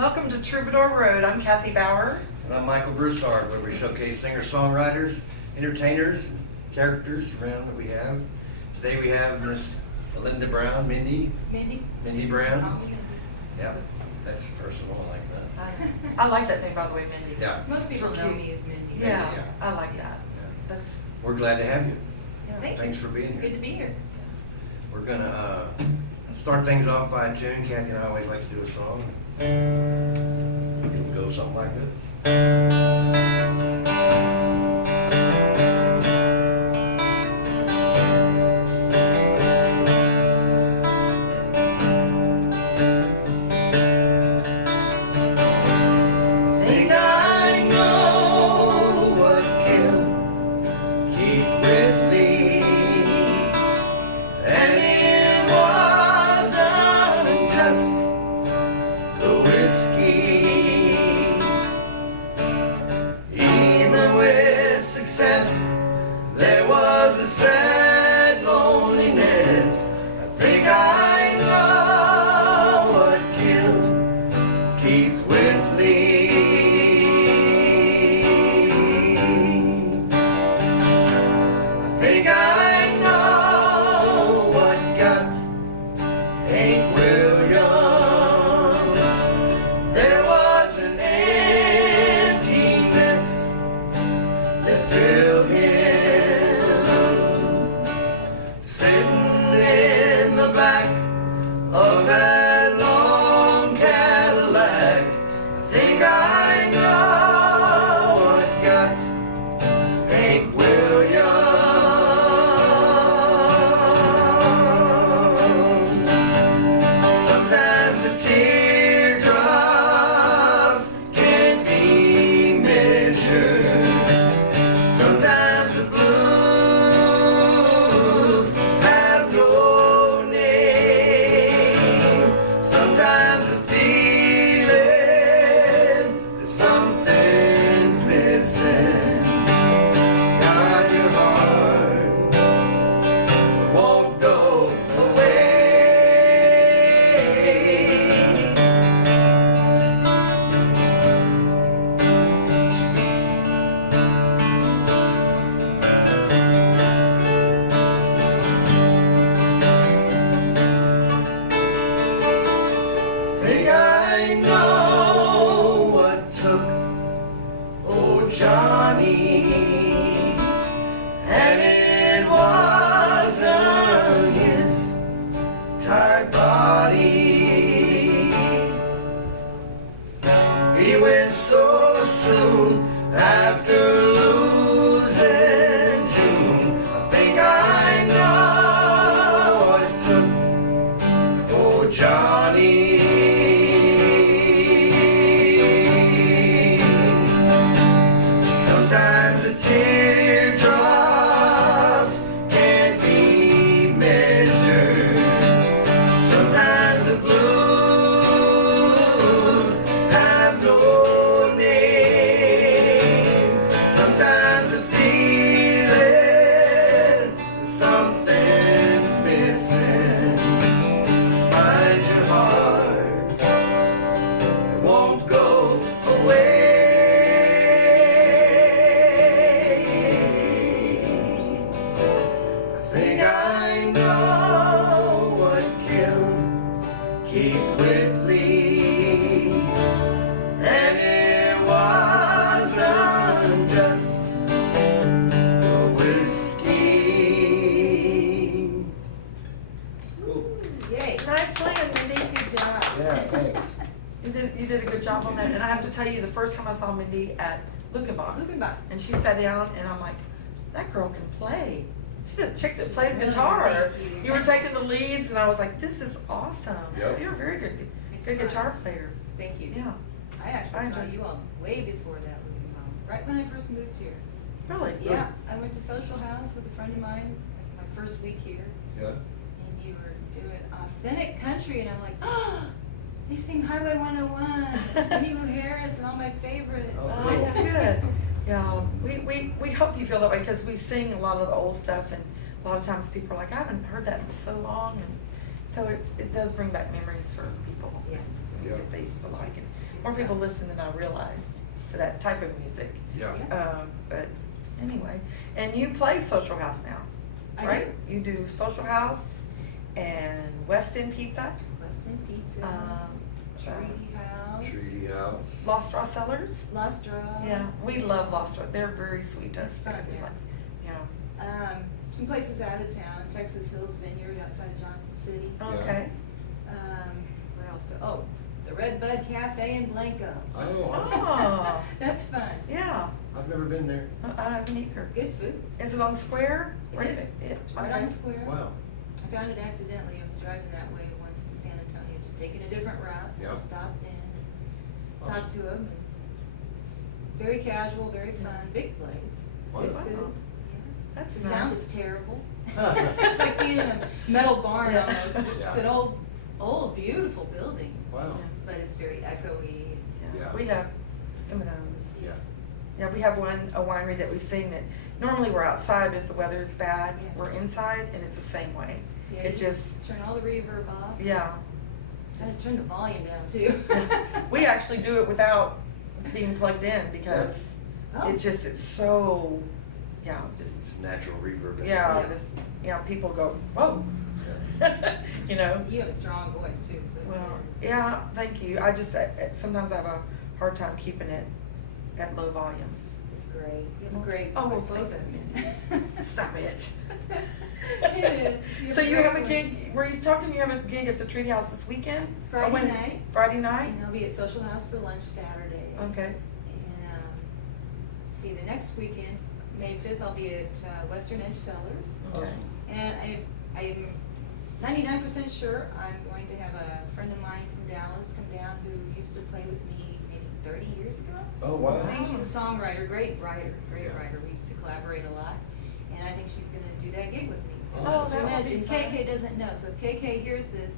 Welcome to Troubadour Road. I'm Kathy Bauer. And I'm Michael Broussard, where we showcase singer-songwriters, entertainers, characters around that we have. Today we have Miss Linda Brown, Mindy Brown. Yeah, that's personal, I like that. I like that name, by the way, Mindy. Yeah. Most people It's know cute. me as Mindy. Yeah, yeah. I like that. Yeah. That's We're glad to have you. yeah. Thanks for being Good here. to be here. We're gonna start things off by a tune. Kathy and I always like to do a song. It'll go something like this. Think I know what killed Keith Ridley, and it wasn't just the whiskey. Even with success, there was a sad loneliness. I think I know what killed Keith Whitley. I think I know what got Hank Williams. There was an emptiness that filled him, sitting in the back of that long Cadillac. I think I know what got Hank Williams. Sometimes the teardrops can't be measured. Sometimes the blues have no name. Sometimes the feeling that something's missing. Got your heart, but won't go away. Think I know what took old Johnny, and it wasn't his tired body. He went so soon after losing June. I think I know what took old Johnny. Sometimes the teardrops can't be measured. Sometimes the blues have no name. Sometimes the feeling that something's missing. Find your heart, it won't go away. I think I know what killed Keith Whitley, and it wasn't just the whiskey. Cool. Yay. Nice playing, Mindy. Good job. Yeah, thanks. You did a good job on that. And I have to tell you, the first time I saw Mindy at Luckenbach, Luckenbach. and she sat down, and I'm like, that girl can play. She's a chick that plays Really? guitar. Thank you. You were taking the leads, and I was like, this is awesome. Yep. So you're a very good It's good fun. guitar player. Thank you. Yeah. I actually I saw enjoyed you all way before that Luckenbach. Right when I first moved here. Really? Yeah, I went to Social House with a friend of mine my first week here, Yeah. and you were doing authentic country, and I'm like, oh, they sing Highway 101, Winnie Lou Harris, and all my favorites. Oh, Oh, yeah, good. Yeah, we hope you feel that way because we sing a lot of the old stuff, and a lot of times people are like, I haven't heard that in so long, and so it does bring back memories for people. Yeah. The music they used to like. And more people listen than I realized to that type of music. Yeah. But anyway, and you play Social House now, I right? do. You do Social House and West End Pizza, West End Pizza, Treaty House, Treaty House. Lost Straw Cellars. Lost Straw. Yeah, we love Lost Straw. They're very sweet to us. It's fun there. Yeah. Some places out of town, Texas Hills Vineyard outside of Johnson City. Okay. Where else? Oh, the Red Bud Cafe in Blanco. Oh, awesome. Oh, That's fun. yeah. I've never been there. I haven't either. Good food. Is it on the square? It Right is. there? Yeah. It's right on Okay. the square. Wow. I found it accidentally. I was driving that way once to San Antonio, just taking a different route. Yep. Stopped in, Awesome. talked to him, and it's very casual, very fun, big place. Good Wow. food. That's The nice. sound is terrible. It's like being in a metal barn Yeah. almost. It's Yeah. an old, beautiful building, Wow. but it's very echoey. Yeah. Yeah. We have some of those. Yeah. Yeah, we have a winery that we sing that normally we're outside, but if the weather's bad, Yeah. we're inside, and it's the same way. Yeah, It you just, turn all the reverb off. yeah. Gotta turn the volume down too. We actually do it without being plugged in because Oh. it's so, yeah, just, It's natural reverb. yeah, Yeah. just, yeah, people go, whoa. You know? You have a strong voice too, so. Well, yeah, thank you. I just, sometimes I have a hard time keeping it at low volume. It's great. You have a great Oh, well, voice, both of thank you. Stop it. It is. So you have a great gig, were you talking, you have a gig at the Treaty House this weekend? Or Friday when? night. Friday voice. night? And I'll be at Social House for lunch Saturday. Okay. And, see, the next weekend, May 5th, I'll be at Western Edge Cellars. Okay. Awesome. And I'm 99% sure I'm going to have a friend of mine from Dallas come down who used to play with me maybe 30 years ago. Oh, wow. Sing, she's a songwriter, great writer. Yeah. We used to collaborate a lot. And I think she's going to do that gig with me. Oh, Western that would Edge. be And fun. KK doesn't know, so if KK hears this,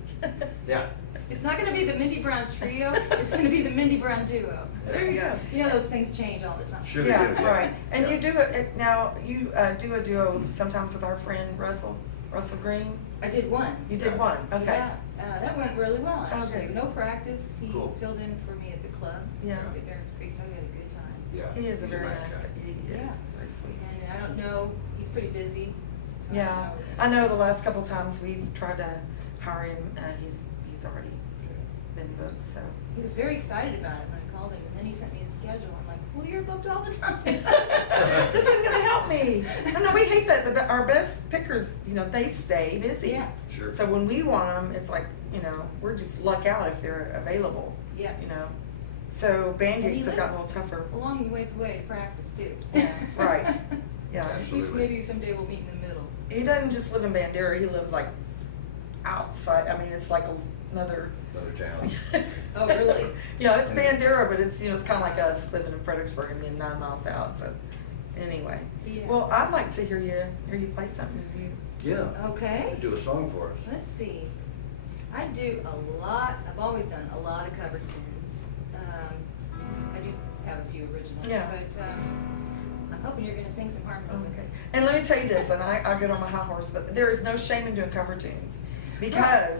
Yeah. it's not going to be the Mindy Brown Trio, it's going to be the Mindy Brown Duo. There you go. You know those things change all the time. Sure they Yeah, do. right. And Yeah. you do it, now, you do a duo sometimes with our friend Russell Green? I did one. You did Yeah. one, okay. Yeah, that went really well, actually. Okay. No practice. He Cool. filled in for me at the club. Yeah. At Barron's Creek, so we had a good time. Yeah. He is a He's very nice guy. He is, Yeah. very sweet. And I don't know, he's pretty busy. So Yeah, I know the last couple times we've tried to hire him, he's already been booked, so. He was very excited about it when I called him, and then he sent me his schedule. I'm like, well, you're booked all the time. This isn't gonna help me. I know, we hate that, our best pickers, they stay busy. Yeah. Sure. So when we want them, it's like, we're just luck out if they're available, Yeah. So band And he gigs have lives gotten a little tougher. A long ways away to practice, too. Yeah, right. Yeah. Absolutely. Maybe someday we'll meet in the middle. He doesn't just live in Bandera, he lives like outside, I mean, it's like another. Another town. Oh, really? Yeah, it's Bandera, but it's, it's kinda like us living in Fredericksburg and being 9 miles out, so, anyway. Yeah. Well, I'd like to hear you play something if you, Yeah. Okay. Do a song for us. Let's see. I do a lot, I've always done a lot of cover tunes. I do have a few originals, Yeah. but I'm hoping you're gonna sing some harmony with okay. it. And let me tell you this, and I get on my high horse, but there is no shame in doing cover tunes. Because,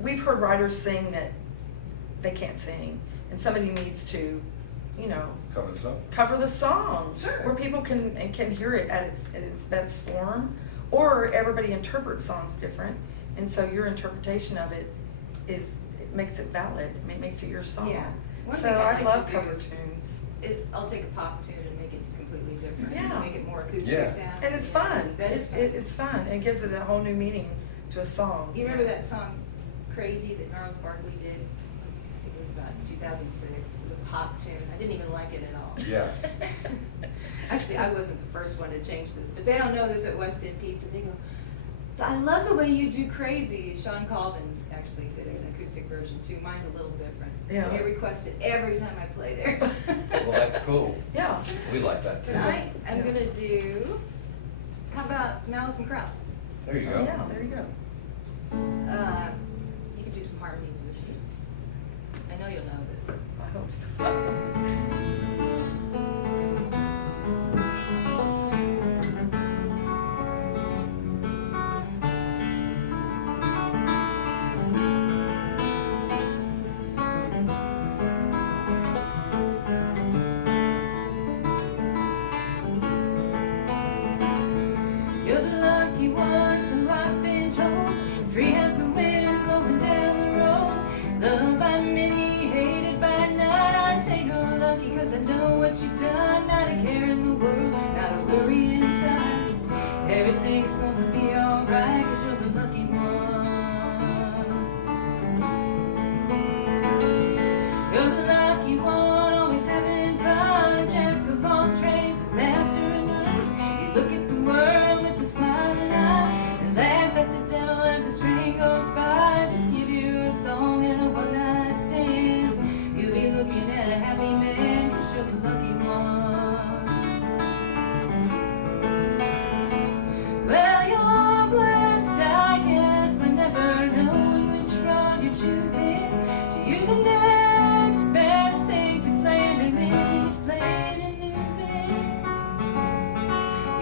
we've heard writers sing that they can't sing, and somebody needs to, Cover the song. cover the song. Sure. Where people can hear it at its best form, or everybody interprets songs different, and so your interpretation of it makes it valid, it makes it your song. Yeah. One So thing I I like love to do cover is- tunes. I'll take a pop tune and make it completely different. Yeah. Make it more acoustic Yeah. sound. And it's fun. That is fun. It's fun, it gives it a whole new meaning to a song. You remember that song Crazy that Gnarls Barkley did? I think it was about 2006. It was a pop tune. I didn't even like it at all. Yeah. Actually, I wasn't the first one to change this, but they don't know this at West End Pizza. They go, I love the way you do Crazy. Sean Calvin actually did an acoustic version too. Mine's a little different. Yeah. They request it every time I play there. Well, that's cool. Yeah. We like that too. Tonight, I'm Yeah. gonna do, how about some Alice and Krauss? There you go. Yeah, there you go. You can do some harmonies with me. I know you'll know this. I hope so. lucky one, so I've been told. Free as the wind blowing down the road. Loved by many, hated by none. I say you're lucky cause I know what you've done. Not a care in the world, not a worry inside. Everything's gonna be alright cause you're the lucky one. You're the lucky one, always having fun. A jack of all trades, a master of none. You look at the world with a smiling eye and laugh at the devil as the string goes by. Just give you a song and a one-night stand. You'll be looking at a happy man cause you're the lucky one. Well, you're blessed, I guess, by never knowing which road you're choosing. To you the next best thing to playing and winning is playing and losing.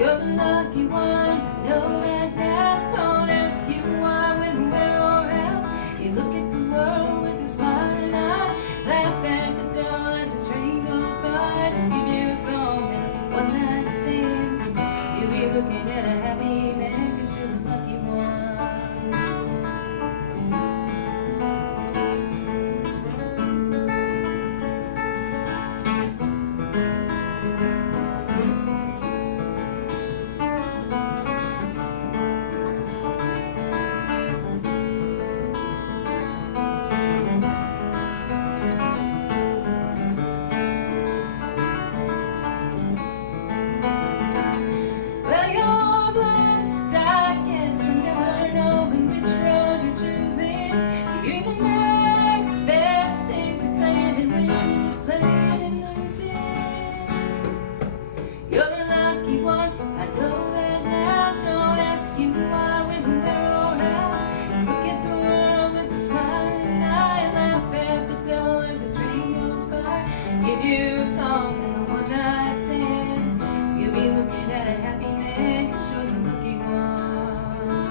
You're the lucky one, I know that now. Don't ask you why, when, where, or how. You look at the world with a smiling eye. Laugh at the devil as the train goes by. Just give you a song and one night stand. You'll be looking at a happy man cause you're the lucky one. Well, you're blessed, I guess, for never knowing which road you're choosing. To you the next best thing to playing and winning is playing and losing. You're the lucky one, I know that now. Don't ask you why, when, where, or how. Look at the world with a smiling eye and laugh at the devil as the string goes by. Give you a song and a one-night stand. You'll be looking at a happy man cause you're the lucky one.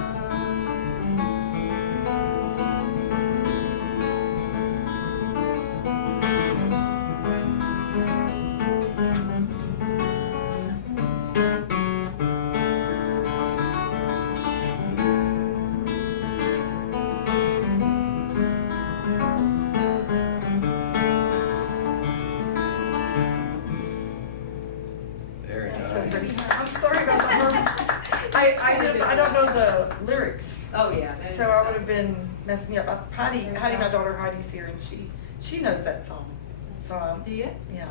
Very That's so pretty. nice. I'm sorry about the harmonies. I don't know the lyrics, Oh, yeah. that is so I tough. would have been messing up. Heidi, my daughter Heidi's here, and she knows that song. So Do you? yeah,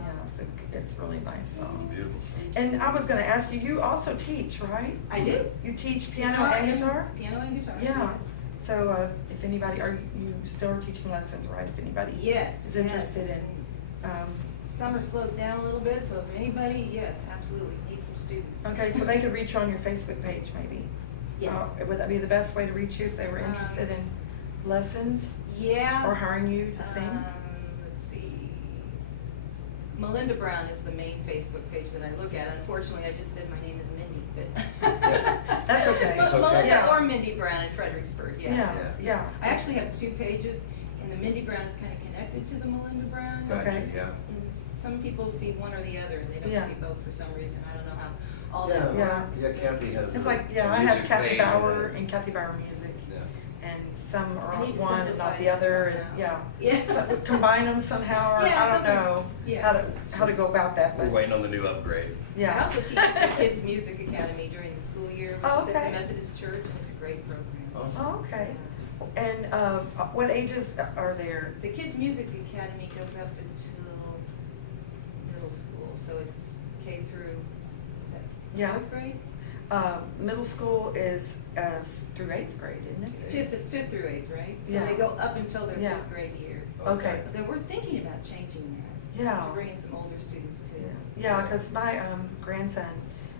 Yeah, it's a great yeah, song. it's a really nice It's a song. beautiful song. And I was going to ask you, you also teach, right? I do. You teach piano and guitar. Piano and guitar, Yeah. yes. So if anybody, are you still are teaching lessons, right? If anybody Yes. is interested yes. in. Summer slows down a little bit, so if anybody, yes, absolutely, need some students. Okay, so they could reach you on your Facebook page, maybe. Yes. Would that be the best way to reach you if they were interested in lessons Yeah. or hiring you to sing? Let's see. Melinda Brown is the main Facebook page that I look at. Unfortunately, I just said my name is Mindy, but. That's okay. That's okay. Melinda Yeah. or Mindy Brown in Fredericksburg, yeah. Yeah, yeah. I actually have 2 pages, and the Mindy Brown is kind of connected to the Melinda Brown. Gotcha, Okay. yeah. And some people see one or the other, and they don't Yeah. see both for some reason. I don't know how all Yeah, that Yeah. works. yeah, Kathy has. It's a- like, yeah, a I have music Kathy page and Bauer then- and Kathy Bauer Music, Yeah. and some are I need on to one and simplify not the that other, and somehow. yeah. Yeah. So combine them somehow, or Yeah, I don't something- know yeah. how to go about that, We're but waiting on the new upgrade. yeah. I also teach at the Kids Music Academy during the school year, which Oh, is at okay. the Methodist Church, and it's a great program. Awesome. Oh, okay. And what ages are there? The Kids Music Academy goes up until middle school, so it's K through, is that Yeah. 4th grade? Middle school is through 8th grade, isn't it? 5th through 8th, right? So Yeah. they go up until their Yeah. 5th grade year. Okay. But then we're thinking about changing that. Yeah. To bring in some older students too. Yeah, because my grandson,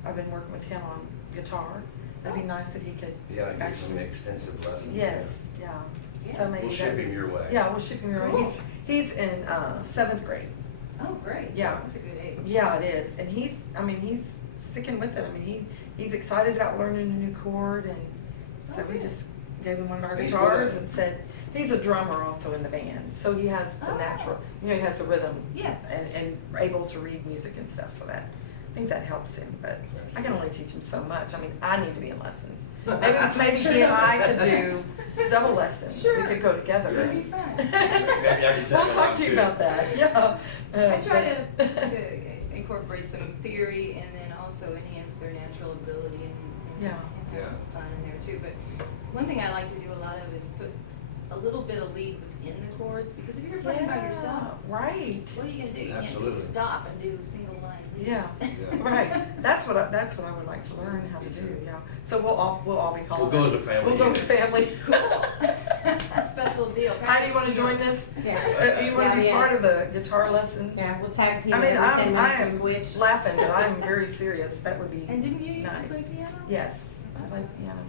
I've been working with him on guitar. That'd be nice if he could. Yeah, get some actually- extensive lessons. Yes, yeah. Yeah. So maybe We'll ship that- him your way. Yeah, we'll ship him your way. Cool. He's in 7th grade. Oh, great. Yeah. That's a good age. Yeah, it is, and he's sticking with it. I mean, he's excited about learning a new chord, and so Oh, we good. just gave him one of our And he's guitars good at it. and said he's a drummer also in the band, so he has the Oh. natural, he has the rhythm. Yeah. And able to read music and stuff, so think that helps him, but I can only teach him so much. I mean, I need to be in lessons. Maybe he and I could do double lessons. Sure. We could go together. That'd be fun. Maybe I can tell We'll you talk about to you too. about that, yeah. I try to incorporate some theory and then also enhance their natural ability and Yeah. have Yeah. some fun in there too. But one thing I like to do a lot of is put a little bit of lead within the chords, because if you're playing by yourself, Right. what are you gonna do? You can't Absolutely. just stop and do single line leads. Yeah, right. That's what I would like to learn how to do, yeah. So we'll all be calling. We'll go as a family We'll go as a unit. family. Cool. Special deal. Heidi, you wanna join this? Yeah. You wanna be Yeah. part of the guitar lessons? Yeah, we'll tag team I mean, every 10 I minutes am we'll switch. laughing, but I'm very serious. That would be And didn't you used nice. to play piano? Yes, I That's- played piano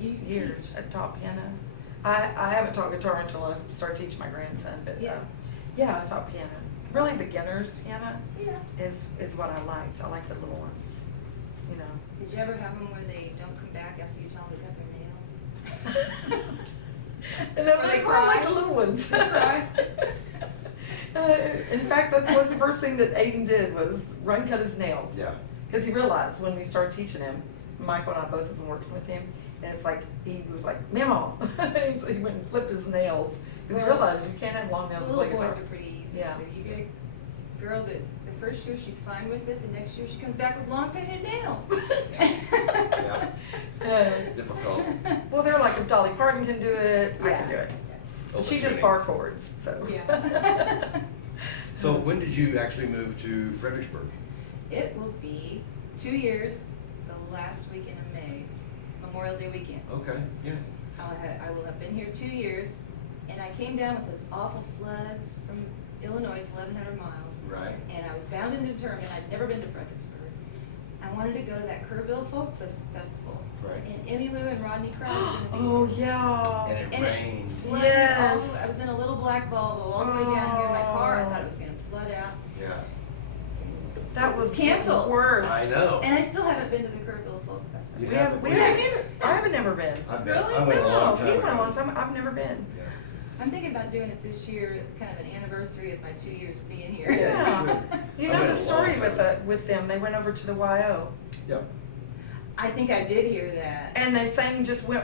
You used for to years. teach. I taught piano. I haven't taught guitar until I started teaching my grandson, but Yeah. yeah, I taught piano. Really beginners piano Yeah. is what I liked. I like the little ones, you know. Did you ever have them where they don't come back after you tell them to cut their nails? No, Or they that's why I like cry? the little ones. They cry? In fact, that's one of the first thing that Aiden did was run cut his nails. Yeah. Because he realized when we started teaching him, Michael and I both have been working with him, and it's like, he was like, Memo! So he went and clipped his nails, because he Well, realized you can't have long nails The to play little guitar. boys are pretty easy. Yeah. You get a girl that the first year she's fine with it, the next year she comes back with long painted nails. Yeah. Uh, Difficult. well, they're like, if Dolly Parton can do it, I can do Yeah. it. Open She just tunings. bar chords, so. Yeah. So when did you actually move to Fredericksburg? It will be 2 years, the last weekend of May, Memorial Day weekend. Okay, yeah. I will have been here 2 years, and I came down with those awful floods from Illinois. It's 1,100 miles. Right. And I was bound and determined. I'd never been to Fredericksburg. I wanted to go to that Kerrville Folk Festival. Right. And Emmy Lou and Rodney Crowd were gonna be Oh, there. yeah. And it And it rained. flooded Yes. I was in a little black Volvo all the way down here in my car. I thought it was gonna flood out. Yeah. That It was was canceled. the worst. I know. And I still haven't been to the Kerrville Folk Festival. You We haven't, we Yeah. haven't either. I haven't never been. I've been. Really? I went a long time He ago. went a long time. I've never been. Yeah. I'm thinking about doing it this year, kind of an anniversary of my 2 years of being here. Yeah. You I know went the a story long with time. with them. They went over to the YO Yeah. I think I did hear that. and they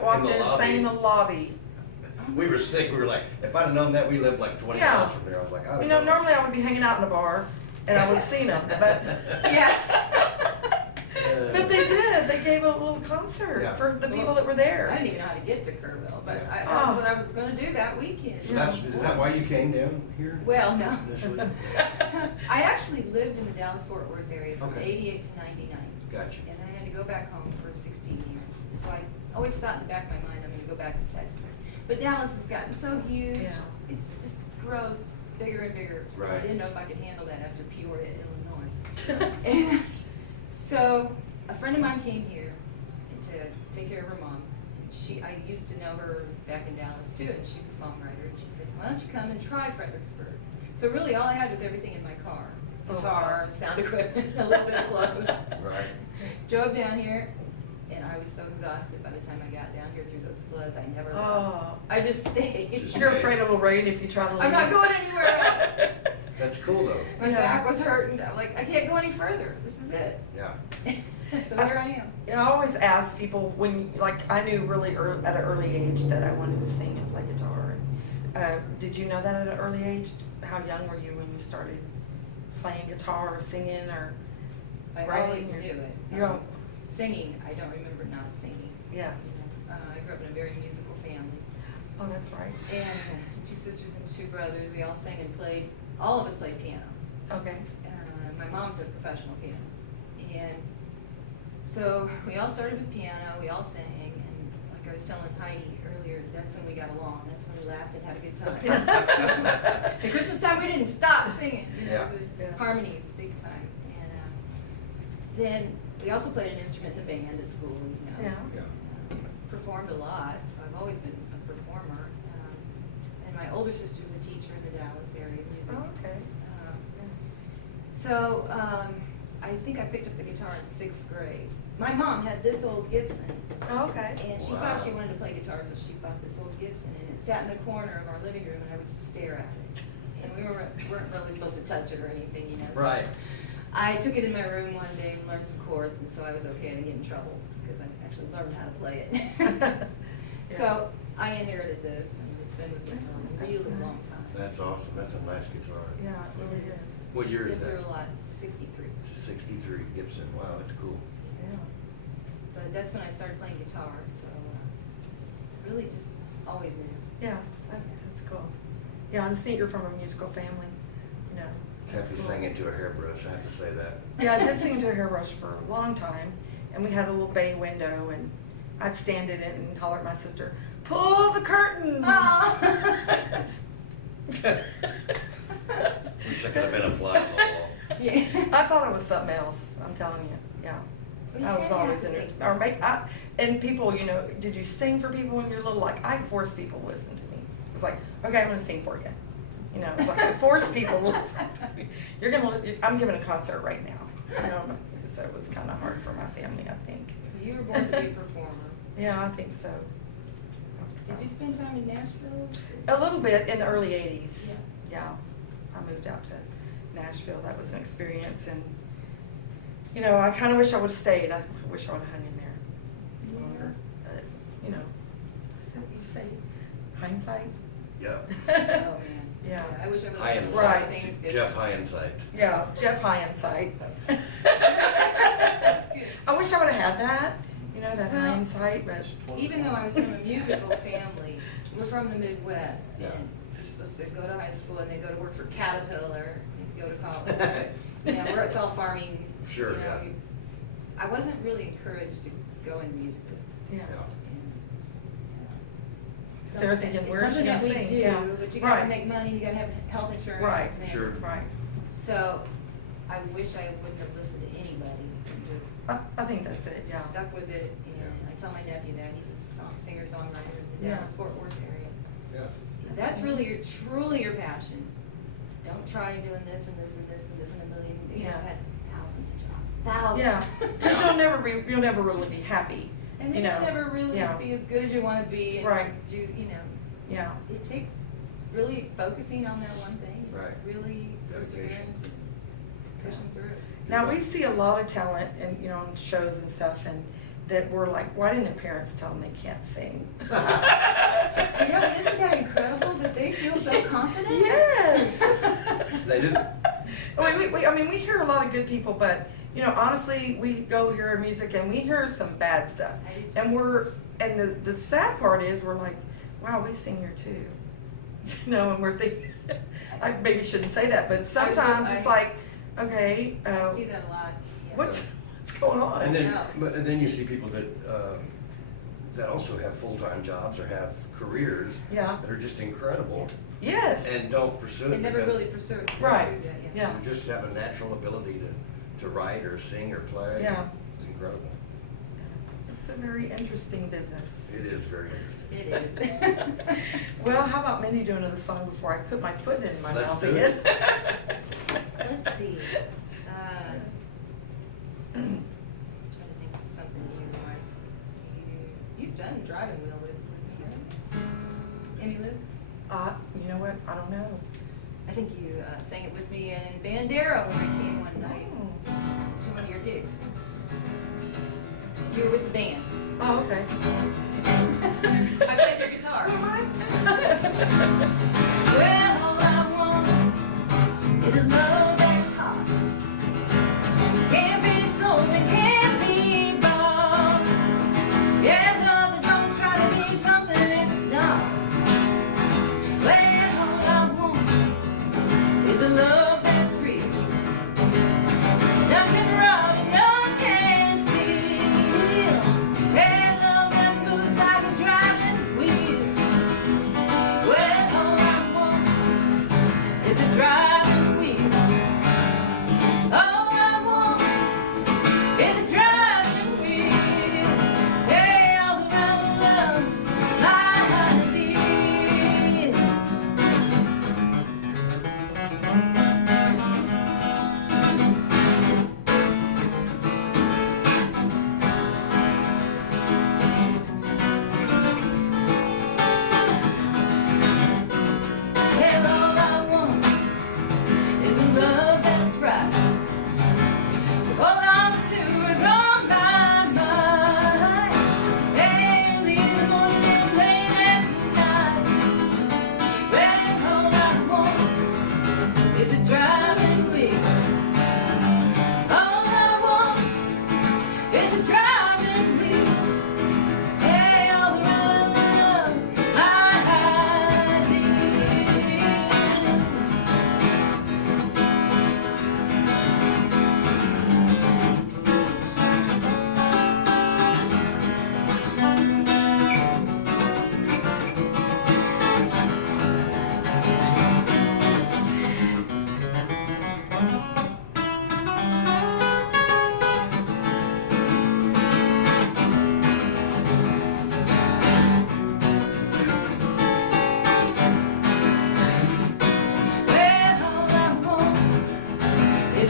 walked the in and sang in the lobby. We were sick. We were like, if I'd have known that, we lived like 20 Yeah. miles from there. I was like, I would You know, go. normally I would be hanging out in a bar and I would have seen them, but but they did. They gave a little concert Yeah. for the people Well, that were I there. didn't even know how to get to Kerrville, but Yeah. that's Oh. what I was going to do that weekend. So is that why you came down here? Well, no. Initially? I actually lived in the Dallas-Fort Worth area from Okay. 88 to 99. Gotcha. And I had to go back home for 16 years. So I always thought in the back of my mind I'm going to go back to Texas. But Dallas has gotten so huge. Yeah. It's just grows bigger and bigger. Right. I didn't know if I could handle that after Peoria, Illinois. And so a friend of mine came here to take care of her mom. I used to know her back in Dallas too, and she's a songwriter. And she said, "Why don't you come and try Fredericksburg?" So really, all I had was everything in my car: Oh, guitar, wow. sound equipment, a little bit of clothes. Right. Drove down here, and I was so exhausted by the time I got down here through those floods. I never left. Oh, I just stayed. Just you're afraid it'll rain if you try to leave. I'm not going anywhere else. That's cool though. My Yeah. back was hurting. I'm like, I can't go any further. This is it. Yeah. So here I am. I always ask people when, like, I knew really at an early age that I wanted to sing and play guitar. Did you know that at an early age? How young were you when you started playing guitar or singing or I writing? always or- knew it. You know, Singing, I don't remember not singing. yeah. I grew up in a very musical family. Oh, that's right. And 2 sisters and 2 brothers. We all sang and played. All of us played piano. Okay. My mom's a professional pianist. And so we all started with piano. We all sang. And like I was telling Heidi earlier, that's when we got along. That's when we laughed and had a good time. At Christmas time, we didn't stop singing. You know, Yeah. the Yeah. harmonies, big time. And then we also played an instrument in the band at school. You know. Yeah. Yeah. Performed a lot, so I've always been a performer. And my older sister's a teacher in the Dallas area of music. Oh, okay. So I think I picked up the guitar in 6th grade. My mom had this old Gibson, Oh, okay. and she Wow. thought she wanted to play guitar, so she bought this old Gibson, and it sat in the corner of our living room, and I would just stare at it. And we weren't really supposed to touch it or anything, you know. So Right. I took it in my room one day and learned some chords, and so I was okay. I didn't get in trouble because I actually learned how to play it. Yeah. So I inherited this, and it's been with me for a That's really nice. long time. That's awesome. That's a nice guitar. Yeah, it really is. What year It's is been that? through a lot. It's a 63. It's a 63 Gibson. Wow, that's cool. Yeah. But that's when I started playing guitar, so really just always knew. Yeah, that's cool. Yeah, I'm seeing you're from a musical family, you know. that's Kathy cool. sang into a hairbrush, I have to say that. Yeah, I did sing into a hairbrush for a long time, and we had a little bay window, and I'd stand in it and holler at my sister, "Pull the curtain!" Oh. Wish I could have been a fly on the wall. Yeah. I thought it was something else, I'm telling you, yeah. Well, you I was kinda always have to in it. think. Or and people, you know, did you sing for people when you're little? Like, I forced people to listen to me. It's like, okay, I'm gonna sing for you. You know, it's like I forced people to listen to me. I'm giving a concert right now. You know, so it was kind of hard for my family, I think. You were born to be a performer. Yeah, I think so. Did you spend time in Nashville? A little bit in the early 80s. Yeah. Yeah. I moved out to Nashville. That was an experience. And, you know, I kind of wish I would have stayed. I wish I would have hung in there longer. But, you know, is that what you say? Hindsight? Yeah. Oh, man. Yeah. I wish I would High have done a insight. lot of things different. Jeff High Insight. Yeah, Jeff Hindsight. That's good. I wish I would have had that, you know, that Well, hindsight, but Even though I was from a musical family, we're from the Midwest, Yeah. and you're supposed to go to high school and then go to work for Caterpillar and go to college. But, you know, it's all farming. Sure, you know, yeah. I wasn't really encouraged to go in the music business. yeah. And, So they're thinking, it's where's she something that gonna we sing? do, Yeah. but you gotta Right. make money, you gotta have health insurance. Right, and Sure. Right. So I wish I wouldn't have listened to anybody and just I think that's it, yeah. stuck with it. And Yeah. I tell my nephew that he's a singer-songwriter in the Yeah. Dallas Fort Worth area. Yeah. If that's really truly your passion, don't try doing this and this and this and this and a million. You know, Yeah. I've had thousands of jobs, thousands. Yeah, because you'll never really be happy. And then you you'll know, never really yeah. be as good as you want to be. And Right. do, you know, Yeah. it takes really focusing on that one thing. and Right. Really Dedication. perseverance and pushing through it. Now we see a lot of talent and you know on shows and stuff, and that we're like, why didn't their parents tell them they can't sing? I know, isn't that incredible that they feel so confident? Yes. They did. I mean, we hear a lot of good people, but you know, honestly, we go hear music and we hear some bad stuff, I do too. and the sad part is we're like, wow, we sing here too, you know, and we're thinking, I maybe shouldn't say that, but sometimes it's like, okay, I see that a lot. Yeah. what's going on? And then, No. and then you see people that that also have full-time jobs or have careers Yeah. that are just incredible Yes. and don't pursue They it never because really pursue that, Right. yeah. Yeah. you just have a natural ability to write or sing or play. Yeah. It's incredible. It's a very interesting business. It is very interesting. It is. Well, how about Mindy doing another song before I put my foot in my Let's mouth do again? it. Let's see. Trying to think of something new. You've done Driving Wheel with me, right? Emmylou? You know what? I don't know. I think you sang it with me in Bandera when I came one night to one of your gigs. You were with the band. Oh, okay. I played your guitar. Well, all I want is a love that's hot. Can't be sold and can't be bought. Yeah, love that don't try to be something it's not. Well, all I want is a love that's real. Nothing wrong and none can steal. Hey, love that moves like a driving wheel. Well, all I want is a driving wheel.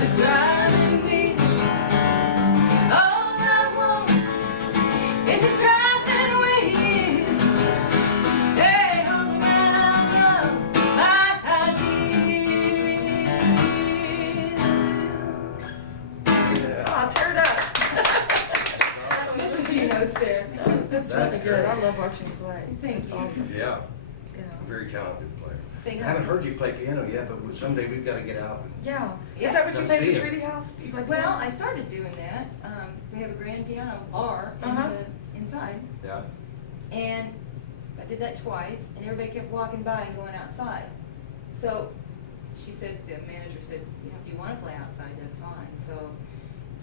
is a driving wheel. All I want is a driving wheel. Hey, all around love, my ideal. Yeah. Oh, tear it up. Just a few notes there. That's That's really good. great. I love watching you play. Thank That's you. awesome. Yeah, Yeah. very talented player. Thank I haven't you. heard you play piano yet, but someday we've got to get out. Yeah. Yeah. Is that what you Come played see at it. Treaty House? You play Well, piano? I started doing that. We have a grand piano bar in Uh-huh. the inside, Yeah. and I did that twice, and everybody kept walking by and going outside. So she said, the manager said, you know, if you want to play outside, that's fine. So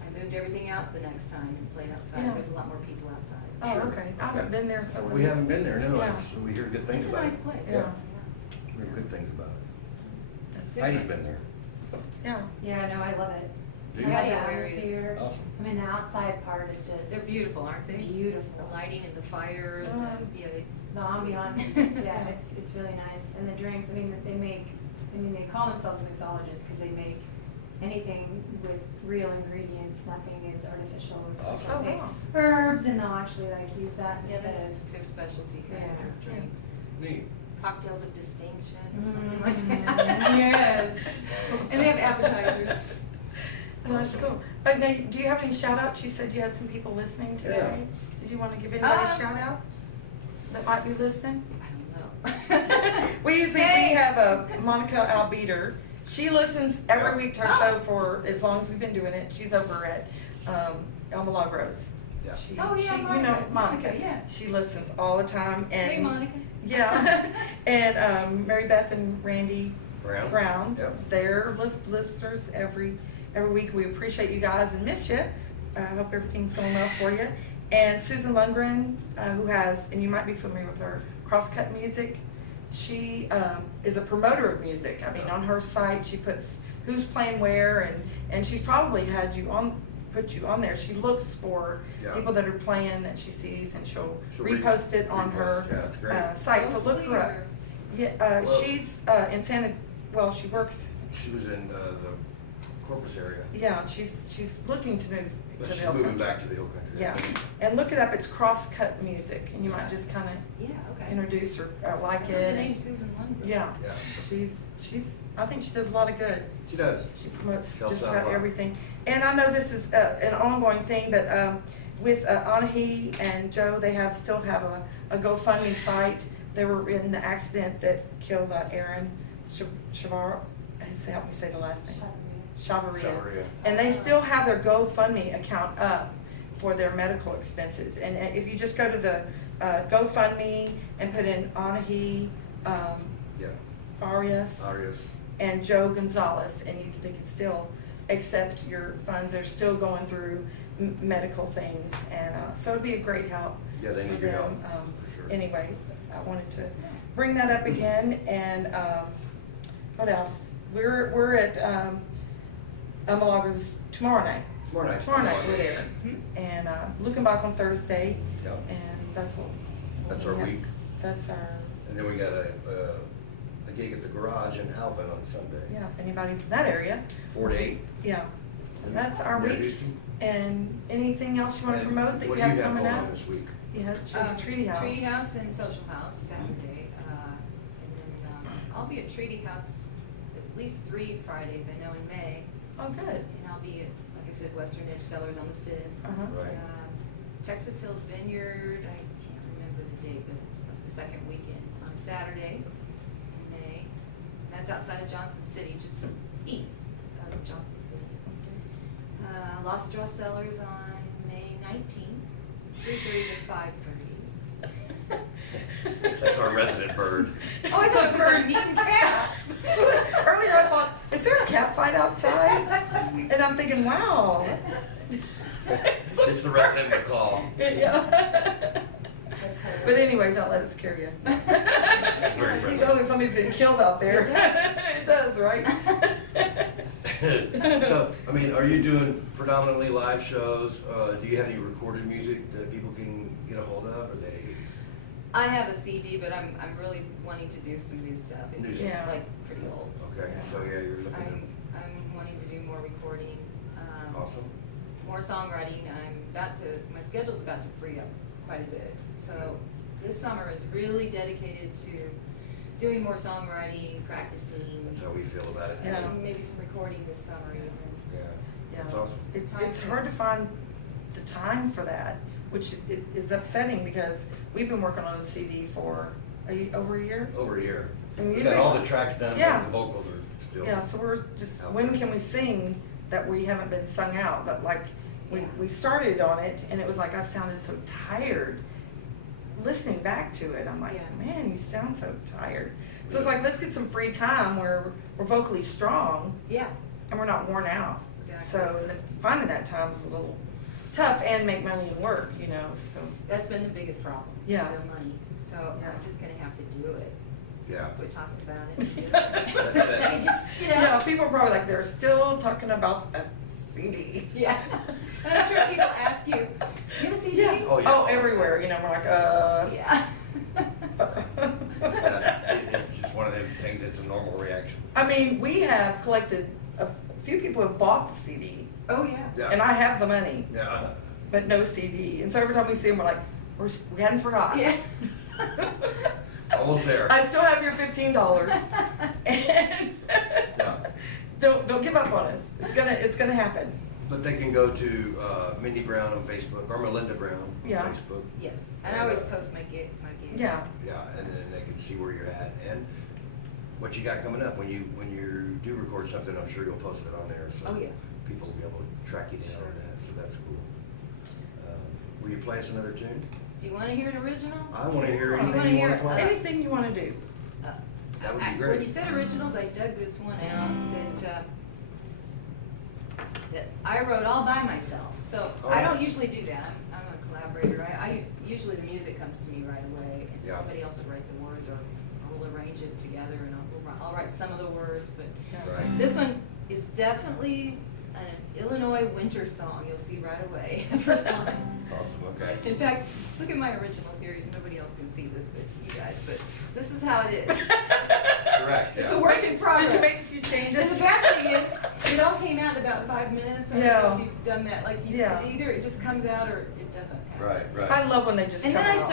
I moved everything out the next time and played outside. Yeah. There's a lot more people outside. Oh, Sure. okay. I haven't been there, so. We haven't been there, no. Yeah. We hear good things It's a about nice it. place. Yeah. We hear good things about it. It's Heidi's different. been there. Yeah. Yeah, no, I love it. Do I you? love the Patio areas. atmosphere. Awesome. I mean, the outside part is just They're beautiful, aren't they? beautiful. The lighting and the fire, and Uh-huh. yeah, they. The ambiance, is just, yeah, it's really nice. And the drinks, I mean, they call themselves mixologists because they make anything with real ingredients. Nothing is artificial. It's Awesome. like, Oh, say, wow. herbs, and they'll actually like use that Yeah, instead that's of. their specialty kind Yeah. of drinks. Neat. Cocktails of distinction or Mhm. something like that. Yes. And they have appetizers. Oh, that's cool. Now, do you have any shout outs? You said you had some people listening today. Did you want to give anybody a shout out that might be listening? I don't know. We usually Hey. we have a Monica Albeater. She listens every Yeah. week to our show for as long as we've been doing it. She's over at El Milagros. Yeah. She, Oh, yeah, you know Monica. Monica. Monica, yeah. She listens all the time. And Hey, Monica. Yeah. And Mary Beth and Randy Brown. Yep. They're listeners every week. We appreciate you guys and miss you. I hope everything's going well for you. And Susan Lundgren, who has, and you might be familiar with her, Crosscut Music. She is a promoter of music. I mean, on her site, she puts who's playing where, and she's probably had you on, put you on there. She looks for Yeah. people that are playing that she sees, and she'll She'll repost it on her repost. Yeah, it's great. site. So look her up. Hopefully, Yeah, Well- she's in Santa. Well, she works. She was in the Corpus area. Yeah, she's looking to move But to she's the Hill moving Country. back to the Hill Country. I Yeah, think. and look it up. It's Crosscut Music, and you might just kind of Yeah, okay. introduce her, like I it. heard the and- name Susan Lundgren. Yeah, Yeah. she's. I think she does a lot of good. She does. She promotes Helps just out a about lot. everything. And I know this is an ongoing thing, but with Anahi and Joe, they still have a GoFundMe site. They were in the accident that killed Aaron Shavar. Help me say the last name. Chavaria. Chavaria. And they still have their GoFundMe account up for their medical expenses. And if you just go to the GoFundMe and put in Anahi Yeah. Arias Arias. and Joe Gonzalez, and they can still accept your funds. They're still going through medical things, and so it'd be a great help. Yeah, they for need your help, them. for sure. Anyway, I wanted to bring that up again. And what else? We're at Milagros tomorrow night. Tomorrow night. Tomorrow night we're there, Mhm. and looking back on Thursday, Yeah. and that's what. That's our we have. week. That's our. And then we got a gig at the garage in Alvin on Sunday. Yeah, if anybody's in that area, 4 to 8. yeah. So that's our Near week. Houston. And anything else you want to And promote that you what have do coming going up? on this week? Yeah, she's a Treaty House. Treaty House and Social House Saturday, and then I'll be at Treaty House at least 3 Fridays, I know, in May. Oh, good. And I'll be at, like I said, Western Edge Cellars on the 5th. Uh-huh. Right. Texas Hills Vineyard, I can't remember the date, but it's like the second weekend on a Saturday in May. That's outside of Johnson City, just east of Johnson City. Lost Draw Cellars on May 19th, 3:30 to 5:30. That's our resident bird. Oh, I thought it was a meat and cat. That's what- Earlier I thought, is there a cat fight outside? And I'm thinking, wow. It's the resident McCall. Yeah. But anyway, don't let it scare you. very friendly. You sound like somebody's getting killed out there. It does, right? So, I mean, are you doing predominantly live shows? Do you have any recorded music that people can get a hold of, or they? I have a CD, but I'm really wanting to do some new stuff. New It's stuff. Yeah. like pretty old. Okay, so yeah, you're looking I'm wanting to do more recordings. Awesome. more songwriting. My schedule's about to free up quite a bit. So this summer is really dedicated to doing more songwriting, practicing. That's how we feel about it. Yeah. And maybe some recording this summer even. Yeah. Yeah. That's awesome. It's hard to find the time for that, which is upsetting because we've been working on a CD for over a year. Over here. And We got all the tracks done, Yeah. but the vocals are still. Yeah, so we're just, out when there. can we sing that we haven't been sung out? That like, Yeah. we started on it and it was like I sounded so tired. Listening back to it, I'm like, Yeah. man, you sound so tired. So it's like, let's get some free time where we're vocally strong Yeah, and we're not worn out. exactly. So finding that time is a little tough and make money and work, you know, so. That's been the biggest problem. Yeah. The money. So Yeah. I'm just gonna have to do it. Yeah. Quit talking about it. Just, you know. Yeah, people are probably like, they're still talking about that CD. Yeah. And I'm sure people ask you, do you have a CD? Yeah. Oh, yeah. Oh, everywhere, you know, we're like, Yeah. It's just one of them things that's a normal reaction. I mean, we have collected, a few people have bought the CD, Oh, yeah. Yeah. and I have the money, Yeah. but no CD. And so every time we see them, we're like, we hadn't forgot. Yeah. Almost there. I still have your $15, and Yeah. don't give up on us. It's gonna happen. But they can go to Mindy Brown on Facebook or Melinda Brown on Yeah. Facebook. Yes. And I always post my gigs. Yeah. Yeah, and then they can see where you're at and what you got coming up. When you do record something, I'm sure you'll post it on there, so Oh, yeah. people will be able to track you down on that. So that's cool. Will you play us another tune? Do you want to hear an original? I want to hear You anything wanna you hear want to it? play. Anything you want to do. That would be When great. you said originals, I dug this one out that I wrote all by myself. So Oh. I don't usually do that. I'm a collaborator. I usually the music comes to me right away, and Yeah. somebody else will write the words, or we'll arrange it together, and I'll write some of the words. But Right. this one is definitely an Illinois winter song. You'll see right away the first line. Awesome, okay. In fact, look at my originals here. Nobody else can see this but you guys, but this is how it is. Correct, It's yeah. a work in progress. Did you make a few changes? And the bad thing is, it all came out in about 5 minutes. I don't know Yeah. if you've done that. Like, Yeah. either it just comes out or it doesn't happen. Right, right. I love when they just And come then out. I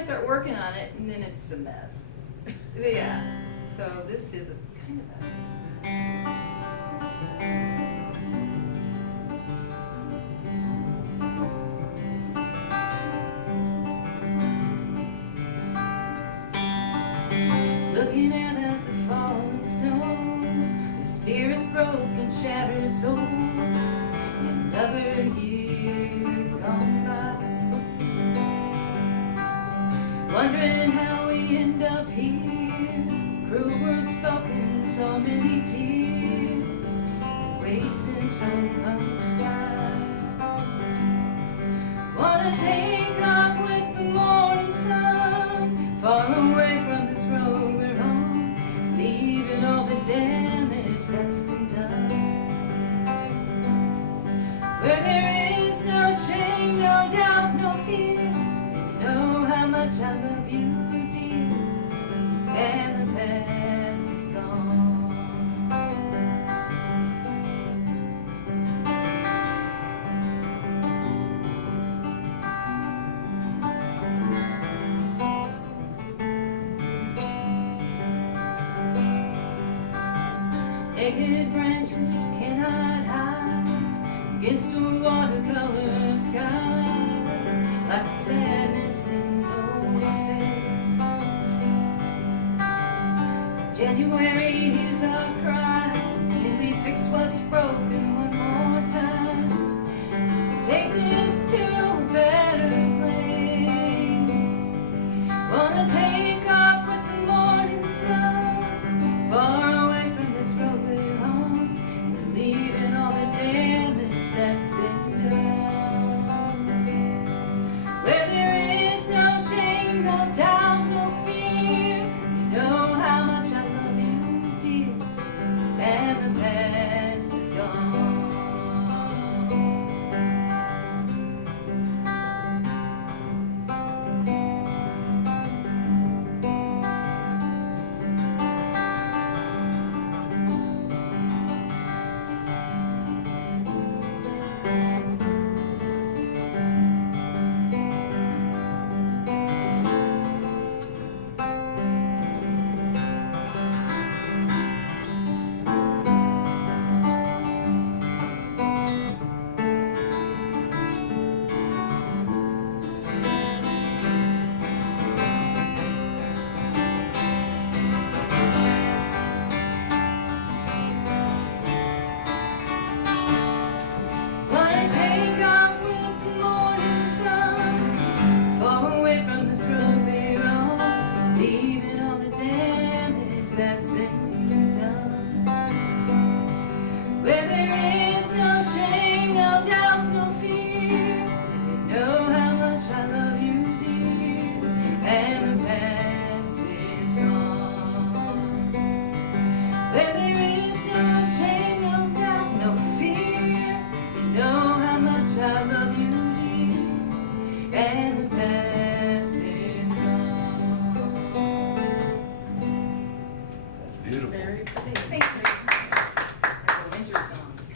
start working on it, and then it's a mess. Yeah. So this is a kind of a. Looking out at the falling snow, the spirits broken, shattered souls. Another year gone by, wondering how we end up here. Cruel words spoken, so many tears, wasting so much time. Wanna take off with the morning sun, far away from this road we're on, leaving all the damage that's been done. Where there is no shame, no doubt, no fear, you know how much I love you, dear, and the past is gone. Naked branches cannot hide against a watercolor sky, like sadness in your face. January, here's our cry. Can we fix what's broken one more time? Take this to a better place. Wanna take off with the morning sun, far away from this road we're on, and leaving all the damage that's been done. Where there is no shame, no doubt, no fear, you know how much I love you, dear, and the past is gone.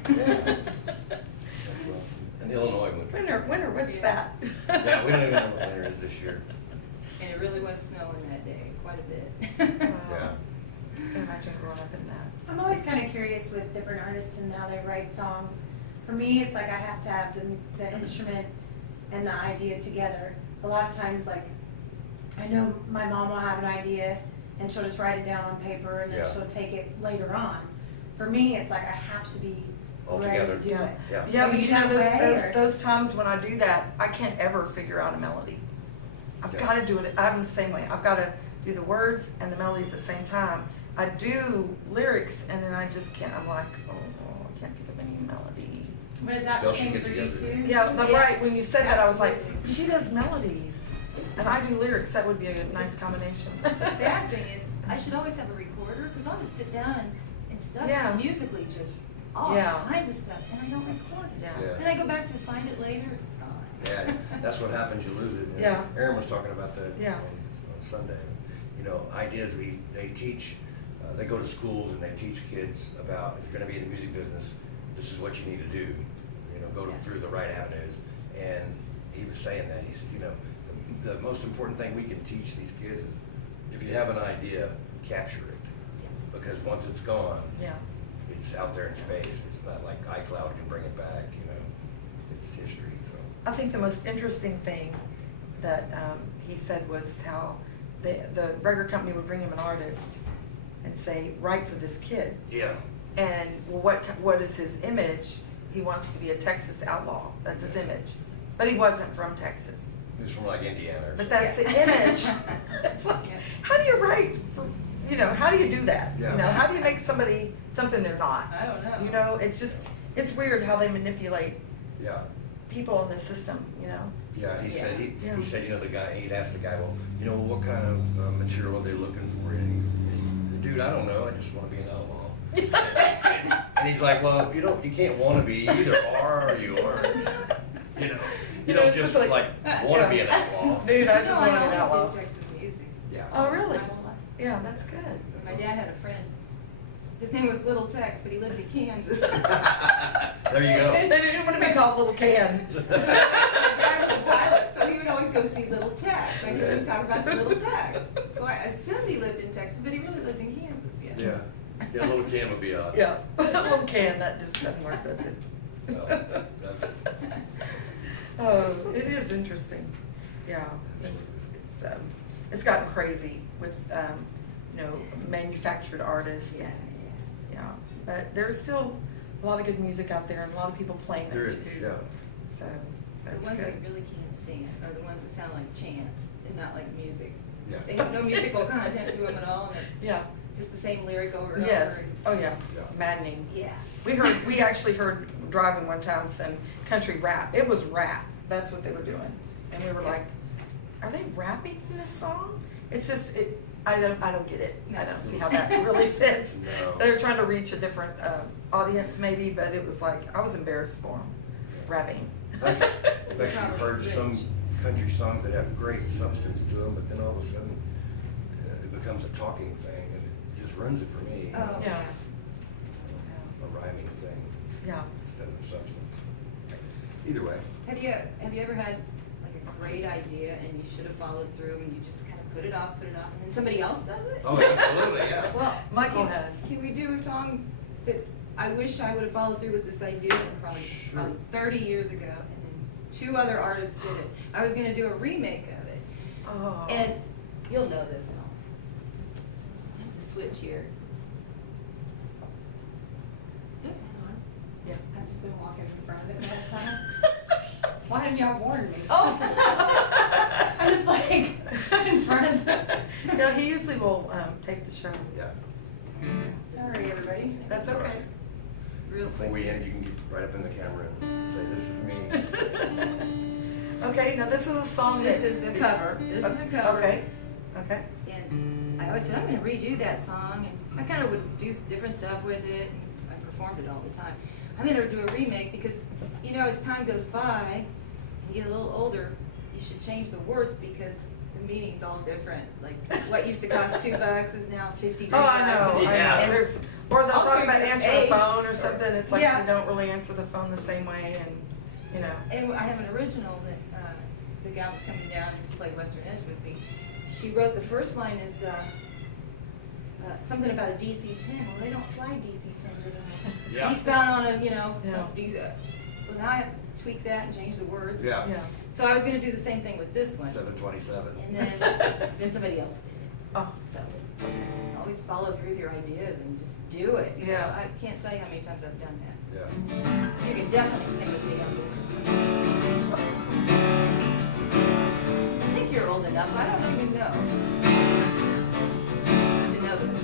Yeah. In Illinois winter. Winter, what's that? Yeah, we don't even know what winter is this year. And it really was snowing that day, quite a bit. Yeah. I can imagine growing up in that. I'm always kind of curious with different artists and how they write songs. For me, it's like I have to have the instrument and the idea together. A lot of times, like, I know my mom will have an idea and she'll just write it down on paper and then Yeah. she'll take it later on. For me, it's like I have to be All ready together. to do Yeah. it. Yeah. Yeah, Are but you you know, that way, or- those times when I do that, I can't ever figure out a melody. I've Yeah. got to do it. I'm the same way. I've got to do the words and the melody at the same time. I do lyrics and then I just can't. I'm like, oh, I can't think of any melody. But is that Y'all the should same get for you together. too? Yeah, right. When you said that, I was like, Absolutely. she does melodies and I do lyrics. That would be a nice combination. The bad thing is, I should always have a recorder, because I'll just sit down and stuff Yeah. musically, just all Yeah. kinds of stuff, and I don't record it. Yeah. Yeah. Then I go back to find it later, it's gone. Yeah, that's what happens, you lose it. And Yeah. Aaron was talking about that Yeah. on Sunday. You know, ideas they teach, they go to schools and they teach kids about, if you're gonna be in the music business, this is what you need to do. You know, go Yeah. through the right avenues. And he was saying that, he said, you know, the most important thing we can teach these kids is, if you have an idea, capture it. Because once it's gone, Yeah. it's out there in space. It's not like iCloud can bring it back, you know, it's history, so. I think the most interesting thing that he said was how the record company would bring him an artist and say, write for this kid. Yeah. And well, what is his image? He wants to be a Texas outlaw. That's his image. But he wasn't from Texas. He was from like Indiana or But something. that's the image. It's like, Yeah. how do you write for, you know, how do you do that? Yeah. You know, how do you make somebody something they're not? I don't know. You know, it's just, it's weird how they manipulate Yeah. people in the system, you know? Yeah, he said, Yeah. he said, you know, he'd asked the guy, well, you know, what kind of material are they looking for? And dude, I don't know, I just want to be an outlaw. And he's like, well, you can't want to be, you either are or you aren't. You know, you don't It's just just like want to be an outlaw. Dude, I No, just want to be an I outlaw. always did Texas music. Yeah. Oh, really? My whole life. Yeah, that's good. My dad had a friend. His name was Little Tex, but he lived in Kansas. There you go. They didn't want to be called Little Can. My dad was a pilot, so he would always go see Little Tex. I could talk about the Little Tex. So I assumed he lived in Texas, but he really lived in Kansas, yeah. Yeah. Yeah, little can would be odd. Yeah, Little Can, that just doesn't work, does it? No, does it? Oh, it is interesting. Yeah, it's gotten crazy with, you know, manufactured artists. Yeah, and- yes. Yeah, but there's still a lot of good music out there and a lot of people playing There it is, too. yeah. So, The that's ones good. I really can't stand are the ones that sound like chants and not like music. Yeah. They have no musical content to them at all, and they're Yeah, just the same lyric over and yes, over. oh yeah, Yeah. maddening. Yeah. We actually heard driving one time some country rap. It was rap. That's what they were doing. And we were Yeah. like, are they rapping in this song? It's just, I don't get it. I don't see how that really fits. No. They were trying to reach a different audience maybe, but it was like, I was embarrassed for them, rapping. I've actually heard some country songs that have great substance to them, but then all of a sudden it becomes a talking thing and it just ruins it for me. Oh, Yeah. A rhyming thing Yeah. instead of substance. Either way. Have you ever had like a great idea and you should have followed through and you just kind of put it off, and then somebody else does it? Oh, absolutely, yeah. Well, Michael can, has. Can we do a song that I wish I would have followed through with this idea probably Sure. 30 years ago, and then 2 other artists did it. I was gonna do a remake of it, Oh. and you'll know this song. I have to switch here. Is that on? Yeah. I've just been walking in front of it the whole time. Why didn't y'all warn me? Oh. I'm just like in front of the. Yeah, he usually will take the show. Yeah. Sorry, everybody. That's okay. Real Before quick. we end, you can get right up in the camera and say, this is me. Okay, now this is a song This that. is a cover. This is a cover. Okay, okay. And I always said, I'm going to redo that song. And I kind of would do different stuff with it. And I performed it all the time. I'm going to do a remake because, you know, as time goes by and you get a little older, you should change the words because the meaning's all different. Like what used to cost $2 is now $52. Oh, I know. Yeah. And there's Or they'll Also talk about your answering the age. phone or something, it's like Yeah. they don't really answer the phone the same way and, you know. And I have an original that the gal that's coming down to play Western Edge with me. She wrote the first line is something about a DC-10. Well, they don't fly DC-10s anymore. Yeah. Eastbound on a, you know, Yeah. well, now I have to tweak that and change the words. Yeah. Yeah. So I was going to do the same thing with this one. 727. And then somebody else did it. Oh, So always follow through with your ideas and just do it. You know, Yeah. I can't tell you how many times I've done that. Yeah. You can definitely sing with me on this one. I think you're old enough. I don't even know to know this.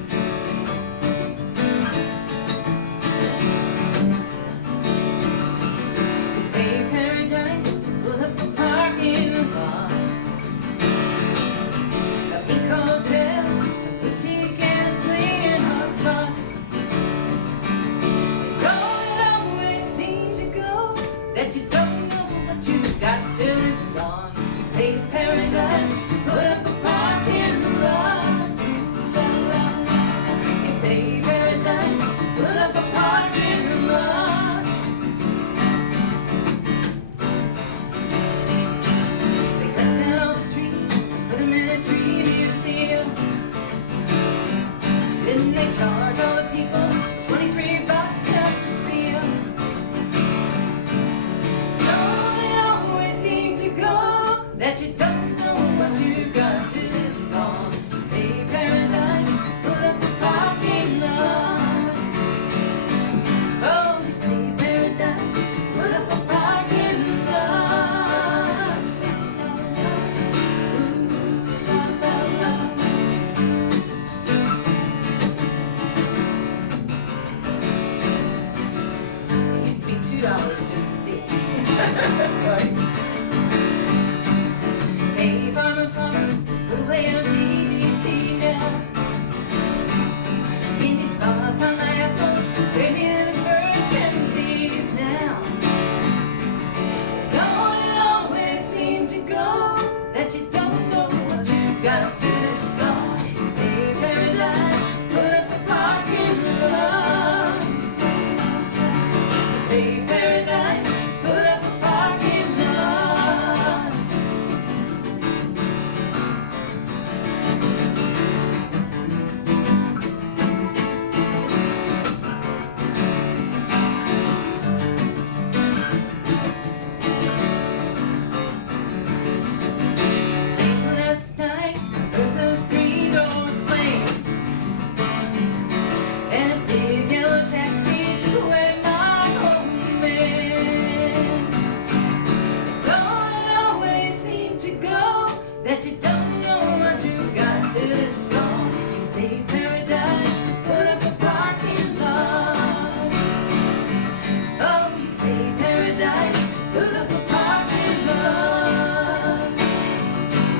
Hey, paradise, pull up the parking lot. A pink hotel, a boutique and a swinging hot spot. Don't it always seem to go that you don't know what you've got till it's gone? Hey, paradise, put up a parking lot. Hey, paradise, put up a parking lot. They cut down all the trees, put them in a tree museum. Then they charge all the people $23 just to see them. No, it always seems to go that you don't know what you've got till it's gone. Hey, paradise, put up a parking lot. Oh, hey, paradise, put up a parking lot. Ooh, la, la, la. It used to be $2 just to see it. right. Hey, farmer, farmer, put away your DDT now. Mindy spots on my apples, save me the birds and bees now. Don't it always seem to go that you don't know what you've got till it's gone? Hey, paradise, put up a parking lot. Hey, paradise, put up a parking lot. Late last night, heard the screen door slam, and a big yellow taxi took away my old man. Don't it always seem to go that you don't know what you've got till it's gone? Hey, paradise, put up a parking lot. Oh, hey, paradise, put up a parking lot.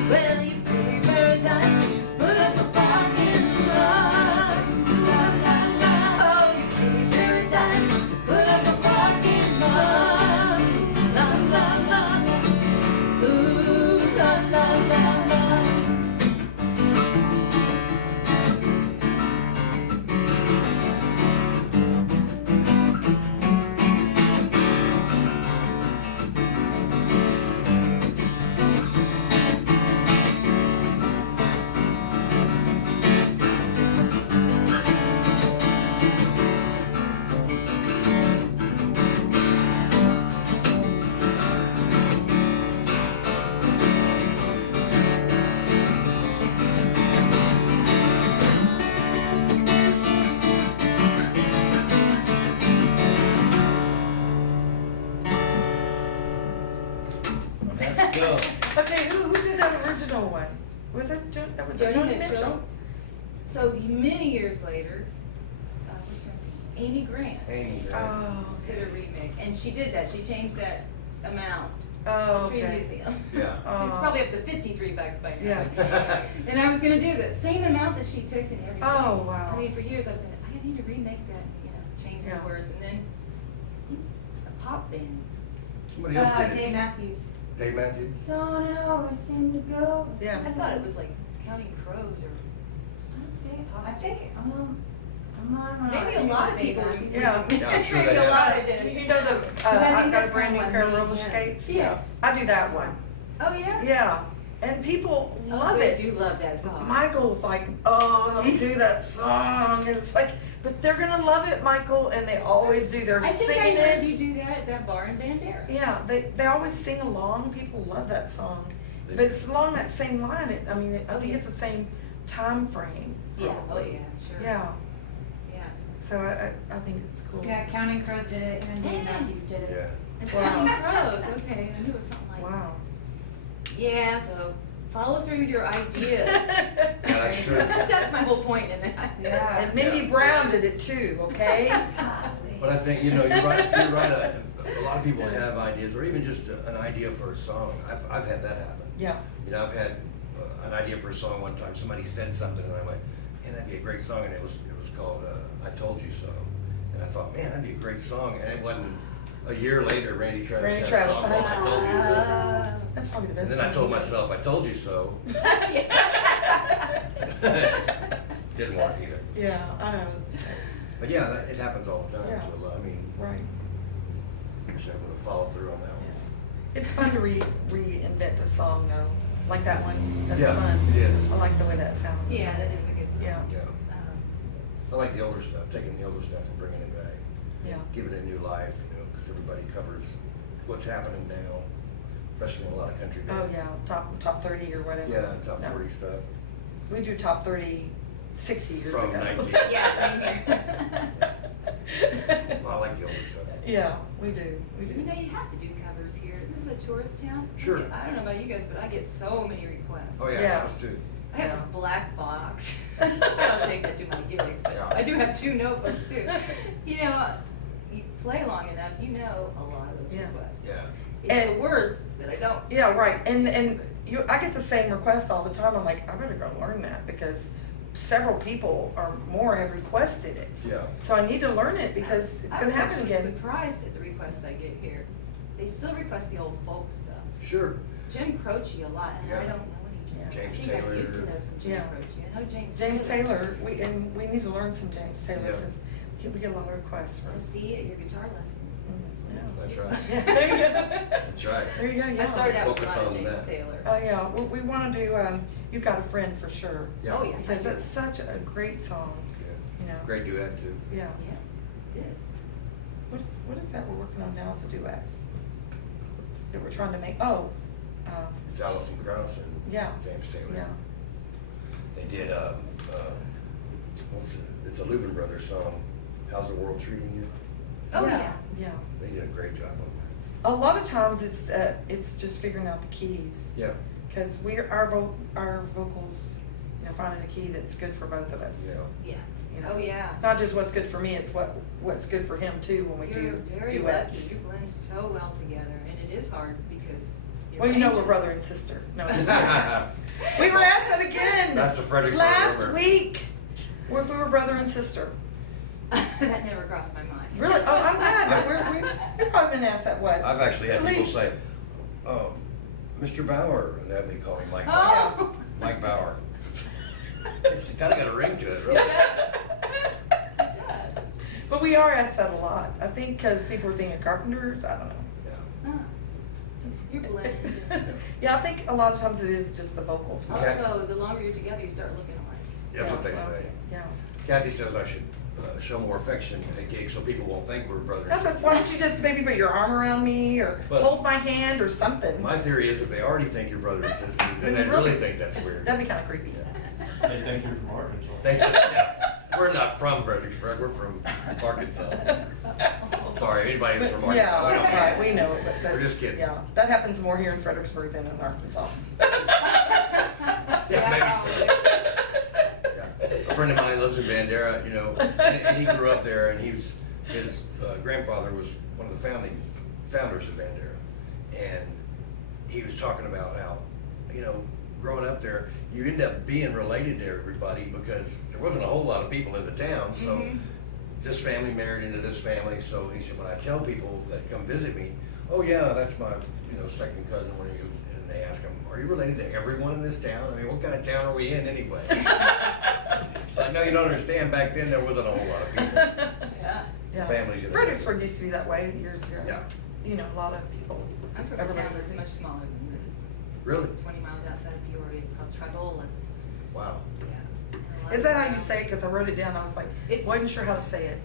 Well, you pay paradise, put up a parking lot. La, la, la. Oh, you pay paradise to put up a parking lot. La, la, la. Ooh, la, la, la, la. Let's go. Okay, who did that original one? Was that that was Joni Mitchell. So many years later, what's her name? Amy Grant Amy, right? Oh, did a remake, and she did that. She changed that amount. oh, Tree okay. Museum. Yeah. Oh. It's probably up to $53 by now. Yeah. And I was gonna do the same amount that she picked and everything. Oh, wow. I mean, for years I was saying, I need to remake that, you know, change Yeah. the words, and then I think a pop band. Somebody else did Dave it. Matthews. Dave Matthews? Don't it always seem to go? Yeah. I thought it was like Counting Crows or I think, come on. Maybe a lot of people. Yeah. Yeah, I'm sure Maybe they a lot have. of You did. know the, I think I've got a that's brand new kinda pair of what roller made it. skates. Yes. I do that one. Oh, yeah? Yeah, and people love They it. do love that song. Michael's like, oh, don't do that song. And it's like, but they're gonna love it, Michael, and they always do. They're I think I singing heard it. you do that at that bar in Bandera. Yeah, they always sing along. People love that song, They- but it's along that same line. I mean, I think Okay. it's the same time frame. Yeah, oh, probably. yeah, sure. Yeah, Yeah. so I think it's cool. Yeah, Counting Crows did it, and Dave Matthews did it. Yeah. And Wow. Counting Crows, okay, I knew it was something like that. Wow. Yeah, so follow through with your ideas. that's true. That's my whole point in that. Yeah. And Mindy Yeah. Brown did it too. Okay. But I think, you're right. You're right. A lot of people have ideas, or even just an idea for a song. I've had that happen. Yeah. I've had an idea for a song one time. Somebody said something, and I went, "Man, that'd be a great song." And it was called "I Told You So." And I thought, "Man, that'd be a great song." And it wasn't a year later. Randy Travis Randy had Travis, a song called "I Told You So." That's probably the best. And then I song told ever. myself, "I told you so." Didn't work either. Yeah, I know. But yeah, it happens all the time. Yeah. So, I mean, Right. wish I would have followed through on that one. Yeah. It's fun to reinvent a song though, like that one. That's Yeah, fun. it is. I like the way that sounds. Yeah, that is a good song. Yeah. Yeah. Um, I like the older stuff, taking the older stuff and bringing it back, Yeah. giving it new life, because everybody covers what's happening now, especially in a lot of country Oh bands. yeah, top 30 or whatever. Yeah, top No. 40 stuff. We do top 30 60 years From ago. 19. Yeah, same here. Well, I like the older stuff. Yeah, we do. We You do. know, you have to do covers here. This is a tourist town. Sure. I don't know about you guys, but I get so many requests. Oh, yeah, Yeah. us too. I have Yeah. this black box. I don't take that to my gigs, but Yeah. I do have 2 notebooks too. You know, you play long enough, you know a lot of those Yeah. requests. Yeah. It's And- the words that I don't. Yeah, right. And I get the same request all the time. I'm like, I better go learn that because several people or more have requested it. Yeah. So I need to learn it because it's I going was to happen actually again. surprised at the requests I get here. They still request the old folk stuff. Sure. Jim Croce a lot, and I Yeah. don't know any Jim. Yeah. James I think Taylor. I used to know some Jim Yeah. Croce. I know James. James Taylor, we need to learn some James Taylor Yeah. because we get a lot of requests for. I see you at your guitar lessons. Yeah. That's right. Yeah, there you go. That's right. There you go. Yeah. I started out with Focus a lot of on James that. Taylor. Oh yeah, we want to do. You've got a friend for sure. Yeah. Oh, yeah. Because that's such a great song. Yeah. You know. Great duet, too. Yeah. Yeah, it is. What is that we're working on now as a duet? That we're trying to make. Oh. It's Alison Krauss and Yeah. James Taylor. Yeah. They did, it's a Louvin Brothers song, How's the World Treating You? Oh, yeah. Yeah. They did a great job on A lot of times it's just figuring out the keys that. Yeah. because our vocals, finding a key that's good for both of us. Yeah. Yeah. You know? Oh, yeah. It's not just what's good for me; it's what's good for him too when we You're do very duets. lucky. You blend so well together, and it is hard because. your Well, we're ranges- brother and sister. No, I'm just kidding. We were asked that again. That's the Fredericksburg last rumor. week. If we were brother and sister. That never crossed my mind. Really? Oh, I'm glad. But we've probably been asked that. What? I've actually had At people least- say, oh, Mr. Bauer, and then they call him Mike Bauer. Oh. Mike Bauer. It's kind of got a ring to it, really. It does. But we are asked that a lot. I think because people are thinking carpenters. I don't know. Yeah. Huh. You're blended. Yeah, I think a lot of times it is just the vocals. Okay. Also, the longer you're together, you start looking alike. That's what they well, say. Yeah. Kathy says I should show more affection at gigs so people won't think we're brothers. That's like, why don't you just maybe put your arm around me or But- hold my hand or something? My theory is if they already think you're brother and sister, then they really think that's weird. That'd be kind of creepy. They think you're from Arkansas. Yeah. We're not from Fredericksburg, we're from Arkansas. Sorry, anybody that's from Arkansas. Yeah, we don't mean right, it. we know it, but that's. We're just kidding. Yeah, that happens more here in Fredericksburg than in Arkansas. Yeah, maybe so. Yeah. A friend of mine lives in Bandera, and he grew up there, and his grandfather was one of the founders of Bandera, and he was talking about how, growing up there, you end up being related to everybody because there wasn't a whole lot of people in the town, so Mhm. this family married into this family. So he said, when I tell people that come visit me, oh yeah, that's my second cousin. When you and they ask him, are you related to everyone in this town? I mean, what kind of town are we in anyway? It's like, no, you don't understand. Back then, there wasn't a whole lot of people. Yeah. Yeah. Families, you know. Fredericksburg used to be that way years ago. Yeah. You know, a lot of people. I'm from a everybody town that's lived- much smaller than this. Really? 20 miles outside of Peoria. It's called Troubadour. Wow. Yeah. And a lot Is of that how you towns- say it? Because I wrote it down. I was like, It's- wasn't sure how to say it.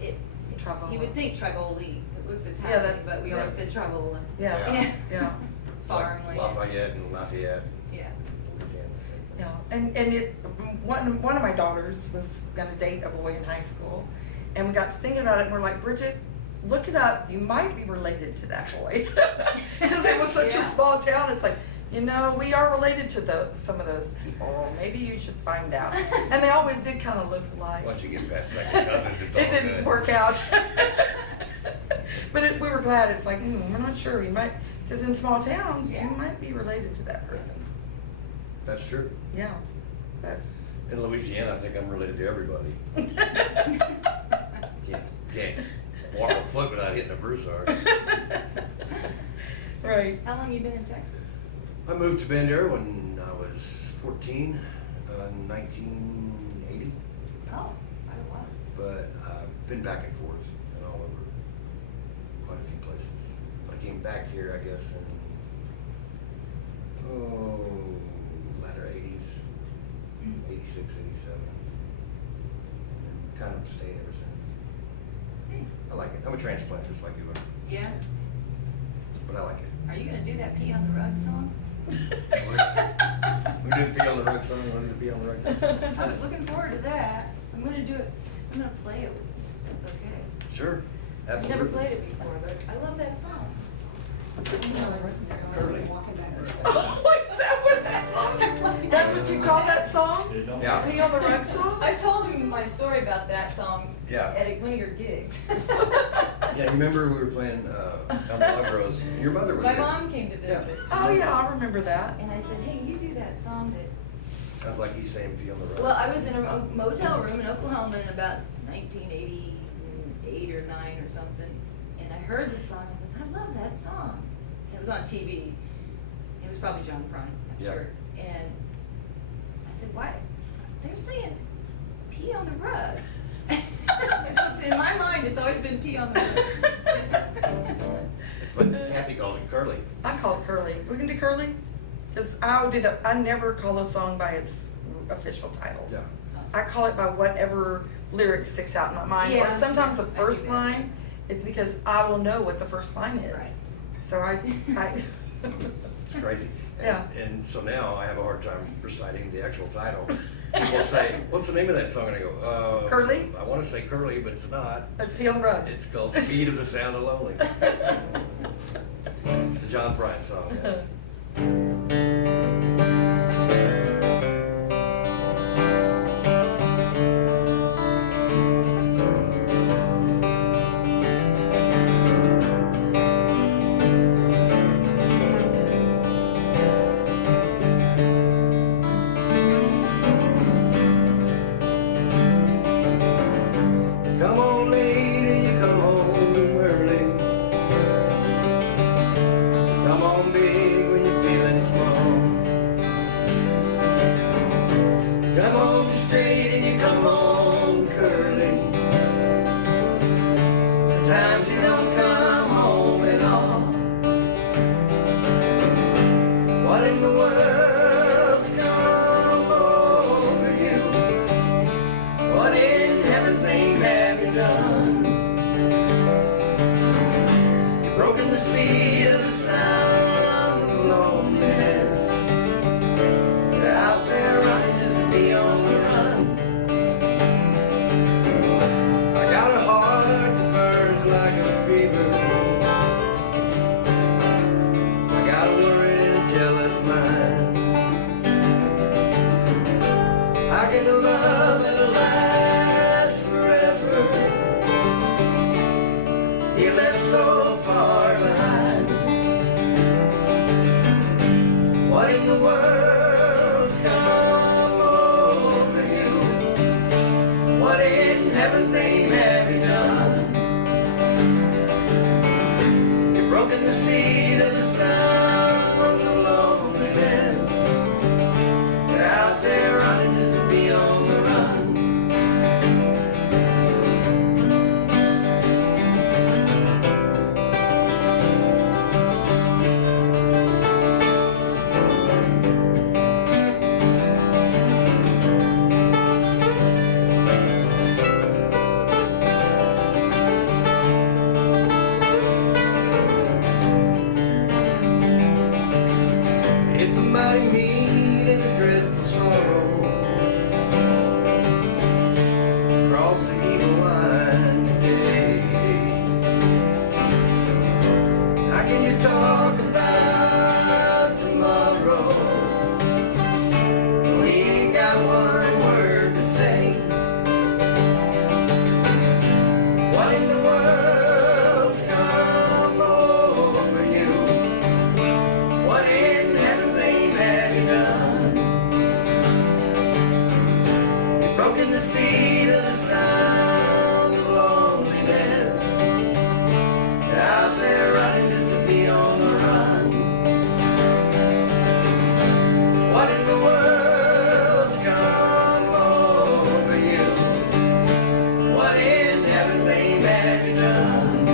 It, Trouble. you would think Triboli. It looks Yeah, Italian, that's- but we yeah. always said Trouble. Yeah. Yeah. Yeah. It's like Farmland. Lafayette and Lafayette. Yeah. Louisiana, same thing. Yeah, and it's one of my daughters was gonna date a boy in high school, and we got to thinking about it, and we're like, Bridget, look it up. You might be related to that boy, because it was such Yeah. a small town. It's like, you know, we are related to some of those people. Maybe you should find out. And they always did kind of look alike. Once you get past second cousins, it's all It didn't good. work out. But we were glad. It's like, we're not sure. You might, because in small towns, Yeah. you might be related to that person. That's true. Yeah. But. In Louisiana, I think I'm related to everybody. Can't walk a foot without hitting a Broussard. Right. How long you been in Texas? I moved to Bend Air when I was 14, in 1980. Oh, I don't know. But I've been back and forth and all over quite a few places. I came back here, I guess, in latter 80s, 86, 87, and kind of stayed ever since. I like it. I'm a transplant, just like you are, Yeah. but I like it. Are you gonna do that pee on the rug song? We do the pee on the rug song. We do the pee on the rug song. I was looking forward to that. I'm gonna do it. I'm gonna play it. That's okay. Sure, I've absolutely. never played it before, but I love that song. Curly. Oh, is that what that song is? That's what you call that song? Yeah. Pee on the rug song? I told him my story about that song Yeah. at one of your gigs. Yeah, you remember we were playing on the Love Rose? Your mother was My there. mom came to Yeah. visit. Oh, yeah, I remember that. And I said, hey, you do that song that. Sounds like he's saying pee on the rug. Well, I was in a motel room in Oklahoma in about 1988 or 9 or something. And I heard the song. I said, I love that song. And it was on TV. It was probably John Prine, I'm Yeah. sure. And I said, why? They're saying pee on the rug. So in my mind, it's always been pee on the rug. But Kathy calls it curly. I call it Curly. We can do Curly? Because I'll do that. I never call a song by its official title. Yeah. I call it by whatever lyric sticks out in my mind. Or Yeah, sometimes I the do first that. line, it's because I will know what the first line is. Right. So I It's crazy. And, Yeah. and so now I have a hard time reciting the actual title. People say, what's the name of that song? And I go, Curly? I want to say Curly, but it's not. Let's Pee on the Rug. It's called Speed of the Sound of Loneliness. It's a John Prine song, yes. Come on late and you come home early. Come on big when you're feeling small. Come on straight and you come on curly. Sometimes you don't come home at all. What in the world's come over you? What in heaven's name have you done? You've broken the speed of the sound of loneliness. You're out there running just to be on the run. I got a heart that burns like a fever. I got a worried and a jealous mind. How can a love that'll last forever be left so far behind? What in the world's come over you? What in heaven's name have you done? You've broken the speed of the sound of loneliness. You're out there running just to be on the run. can talk about tomorrow. We ain't got one word to say. What in the world's come over you? What in heaven's name have you done? You've broken the speed of the sound of loneliness. Out there running just to be on the run. What in the world's come over you? What in heaven's name have you done?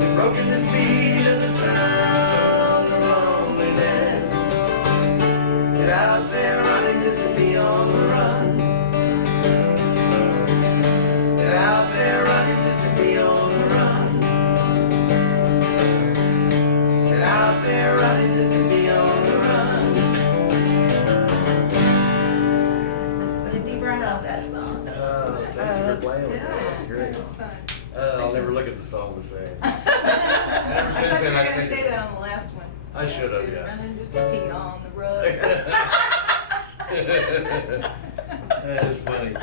You've broken the speed of the sound of loneliness. You're out there running just to be on the run. You're out there running just to be on the run. You're out there running just to be on the run. Miss Mindy Brown. Love that song. Thank you for playing with yeah. that. That's great. It was fun. I'll never look at the song the same. I Ever thought since you were then, I gonna think say of that on the last one. I should have, yeah. Running just to pee on the road. That is funny.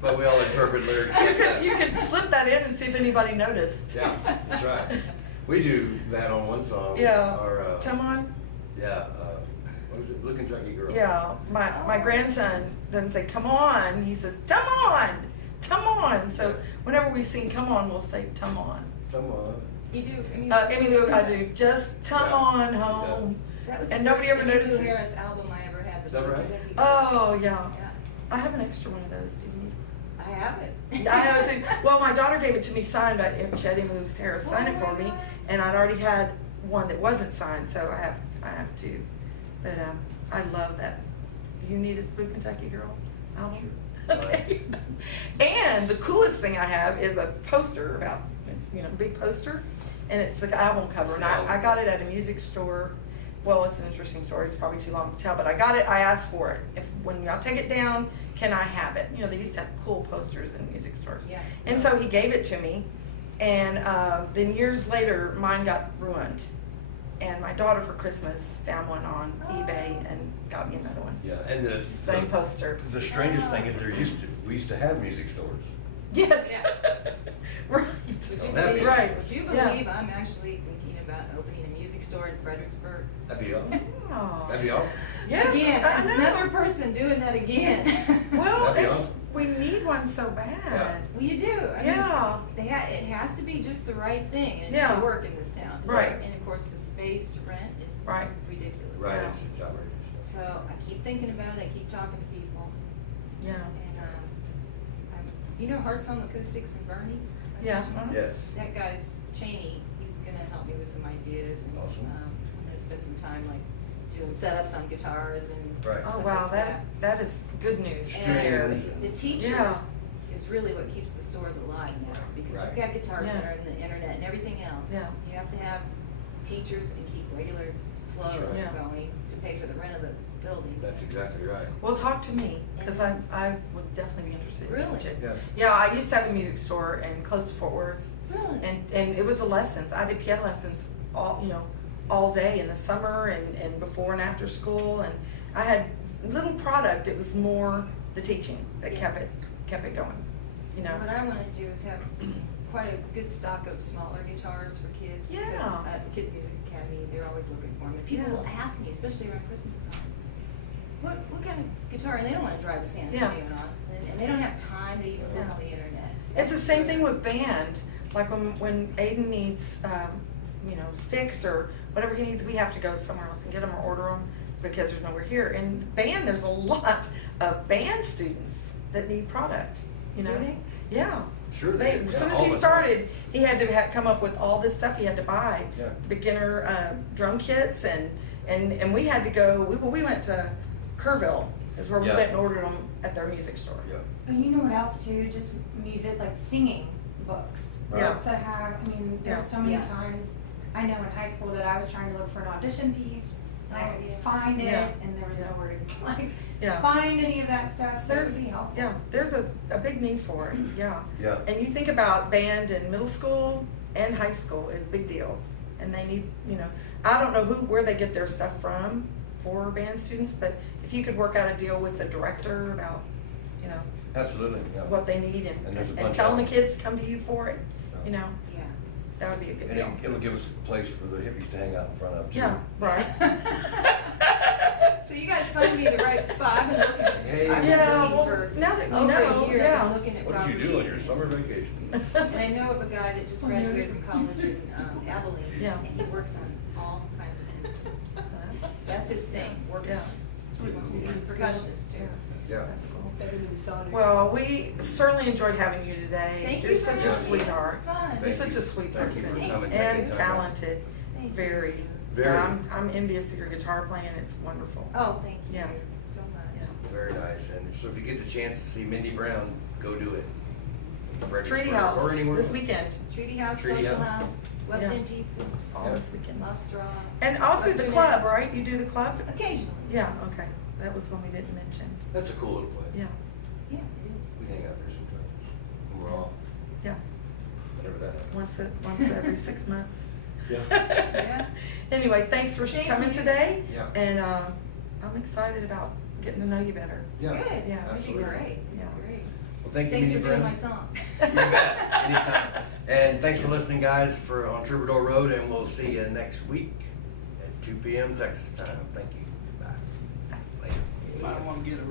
But we all interpret lyrics. You could slip that in and see if anybody noticed. Yeah, that's right. We do that on one song. Yeah. Our, Come on. yeah, what was it? Blue Kentucky Girl. Yeah, my grandson doesn't say "come on," he says "tum on, tum on." So whenever we sing "come on," we'll say "tum on." Come on. You do. Emmylou, I do just "tum Yeah, on she home." That was And the nobody first ever Emmylou notices. Harris album I ever had. Is that right? Oh yeah, Yeah. I have an extra one of those. Do you need? I have it. I have it too. Well, my daughter gave it to me signed, but she had Emmylou Harris sign it for me, and I'd already had one that wasn't signed, so I have two. But I love that. Do you need a Blue Kentucky Girl album? Sure. Okay. And the coolest thing I have is a poster about it's big poster, and it's the album cover, and I got it at a music store. Well, it's an interesting story. It's probably too long to tell, but I got it. I asked for it. When y'all take it down, can I have it? They used to have cool posters in music stores. Yeah. And so he gave it to me, and then years later, mine got ruined. And my daughter for Christmas found one on eBay and got me another one. Yeah, and Same poster. the strangest thing is we used to have music stores. Yes. Yeah. Right. Would you That'd be believe, right. would you Yeah. believe I'm actually thinking about opening a music store in Fredericksburg? That'd be awesome. Aw. That'd be awesome. Yes, Again, I know. another person doing that again. Well, That'd be awesome. we need one so bad. Well, you do. I Yeah. mean, it has to be just the right thing and Yeah. to work in this town. Right. And of course, the space to rent is Right. ridiculous. Right, Yeah. it's outrageous. So I keep thinking about it. I keep talking to people. Yeah. And Hearts on Acoustics and Bernie? Yeah. Yes. That guy's Cheney. He's gonna help me with some ideas, and Awesome. I'm gonna spend some time doing setups on guitars and Right. Oh stuff wow, like that is good news. Strings there. and- the teachers Yeah. is really what keeps the stores alive now, because Right. you've got Guitar Yeah. Center and the internet and everything else. Yeah. You have to have teachers and keep regular flow That's right. Yeah. going to pay for the rent of the building. That's exactly right. Well, talk to me, because I would definitely be interested in Really? teaching. Yeah. Yeah, I used to have a music store in close to Fort Worth, Really? and it was the lessons. I did piano lessons all day in the summer and before and after school, and I had little product. It was more the teaching that Yeah. kept it going. What I want to do is have quite a good stock of smaller guitars for kids. Yeah. Because at the Kids Music Academy, they're always looking for them. And people Yeah. will ask me, especially around Christmas time, what kind of guitar? And they don't want to drive to San Yeah. Antonio and Austin, and they don't have time to even look Yeah. on the internet. It's the same thing with band. Like when Aiden needs, sticks or whatever he needs, we have to go somewhere else and get them or order them because there's nowhere here. In band, there's a lot of band students that need product. Do they? Yeah. Sure. As soon as all he the started, he had to come up with all this stuff he had to buy. Yeah. Beginner drum kits and we had to go. We went to Kerrville is where we Yeah. went and ordered them at their music store. Yeah. But you know what else too? Just music, like singing books. Yeah. Books that have, there's Yeah. so many Yeah. times, I know in high school that I was trying to look for an audition piece find it, Yeah. and there was Yeah. nowhere to like Yeah. find any of that stuff. So it There's, would be helpful. yeah, there's a big need for it, yeah. Yeah. And you think about band in middle school and high school is a big deal. And they need, I don't know where they get their stuff from for band students, but if you could work out a deal with the director about, Absolutely, yeah. what they need And there's a and bunch telling the of- kids to come to you for it, Yeah. Yeah. that would be a good And deal. it'll give us a place for the hippies to hang out in front of too. Yeah, right. So you guys find me the right spot. I've been looking, Hey. I've been Yeah, looking well, for now that you over know, a year. I've yeah. been looking at What property. did you do on your summer vacation? And I know of a guy that just Oh, no, graduated from college in different. Abilene. Yeah. And he works on all kinds of instruments. That's his thing, working. Yeah. He's a percussionist too. Yeah. That's cool. Better than we thought. Well, we certainly enjoyed having you today. Thank You're you for such a having me. This sweetheart. is fun. You're Thank such you. a sweet Thank you for person coming, and taking time out. talented. Thank you. Very. Very. Yeah, I'm envious of your guitar playing. It's wonderful. Oh, thank you Yeah. so much. Yeah. Very nice. And so if you get the chance to see Mindy Brown, go do it. Fredericksburg Treaty House or anywhere this else. weekend. Treaty House, Treaty Social House. House, West Yeah. End Pizza, All this weekend. Lost Draw. And also the Western club, End. right? You do the club? Occasionally. Yeah, okay. That was one we didn't mention. That's a cool little place. Yeah, Yeah, it is. We hang out there sometimes. When we're all, yeah. whenever that happens. Once every 6 months. Yeah. Yeah. Anyway, thanks for Thank coming you. today. Yeah. And I'm excited about getting to know you better. Yeah. Good. Yeah. That'd be Absolutely. great. Yeah. Great. Well, thank you, Thanks Mindy for doing Brown. my song. You bet. Anytime. And thanks for listening, guys, on Troubadour Road, and we'll see you next week at 2 p.m. Texas time. Thank you. Bye. Later. See ya. Might want to get a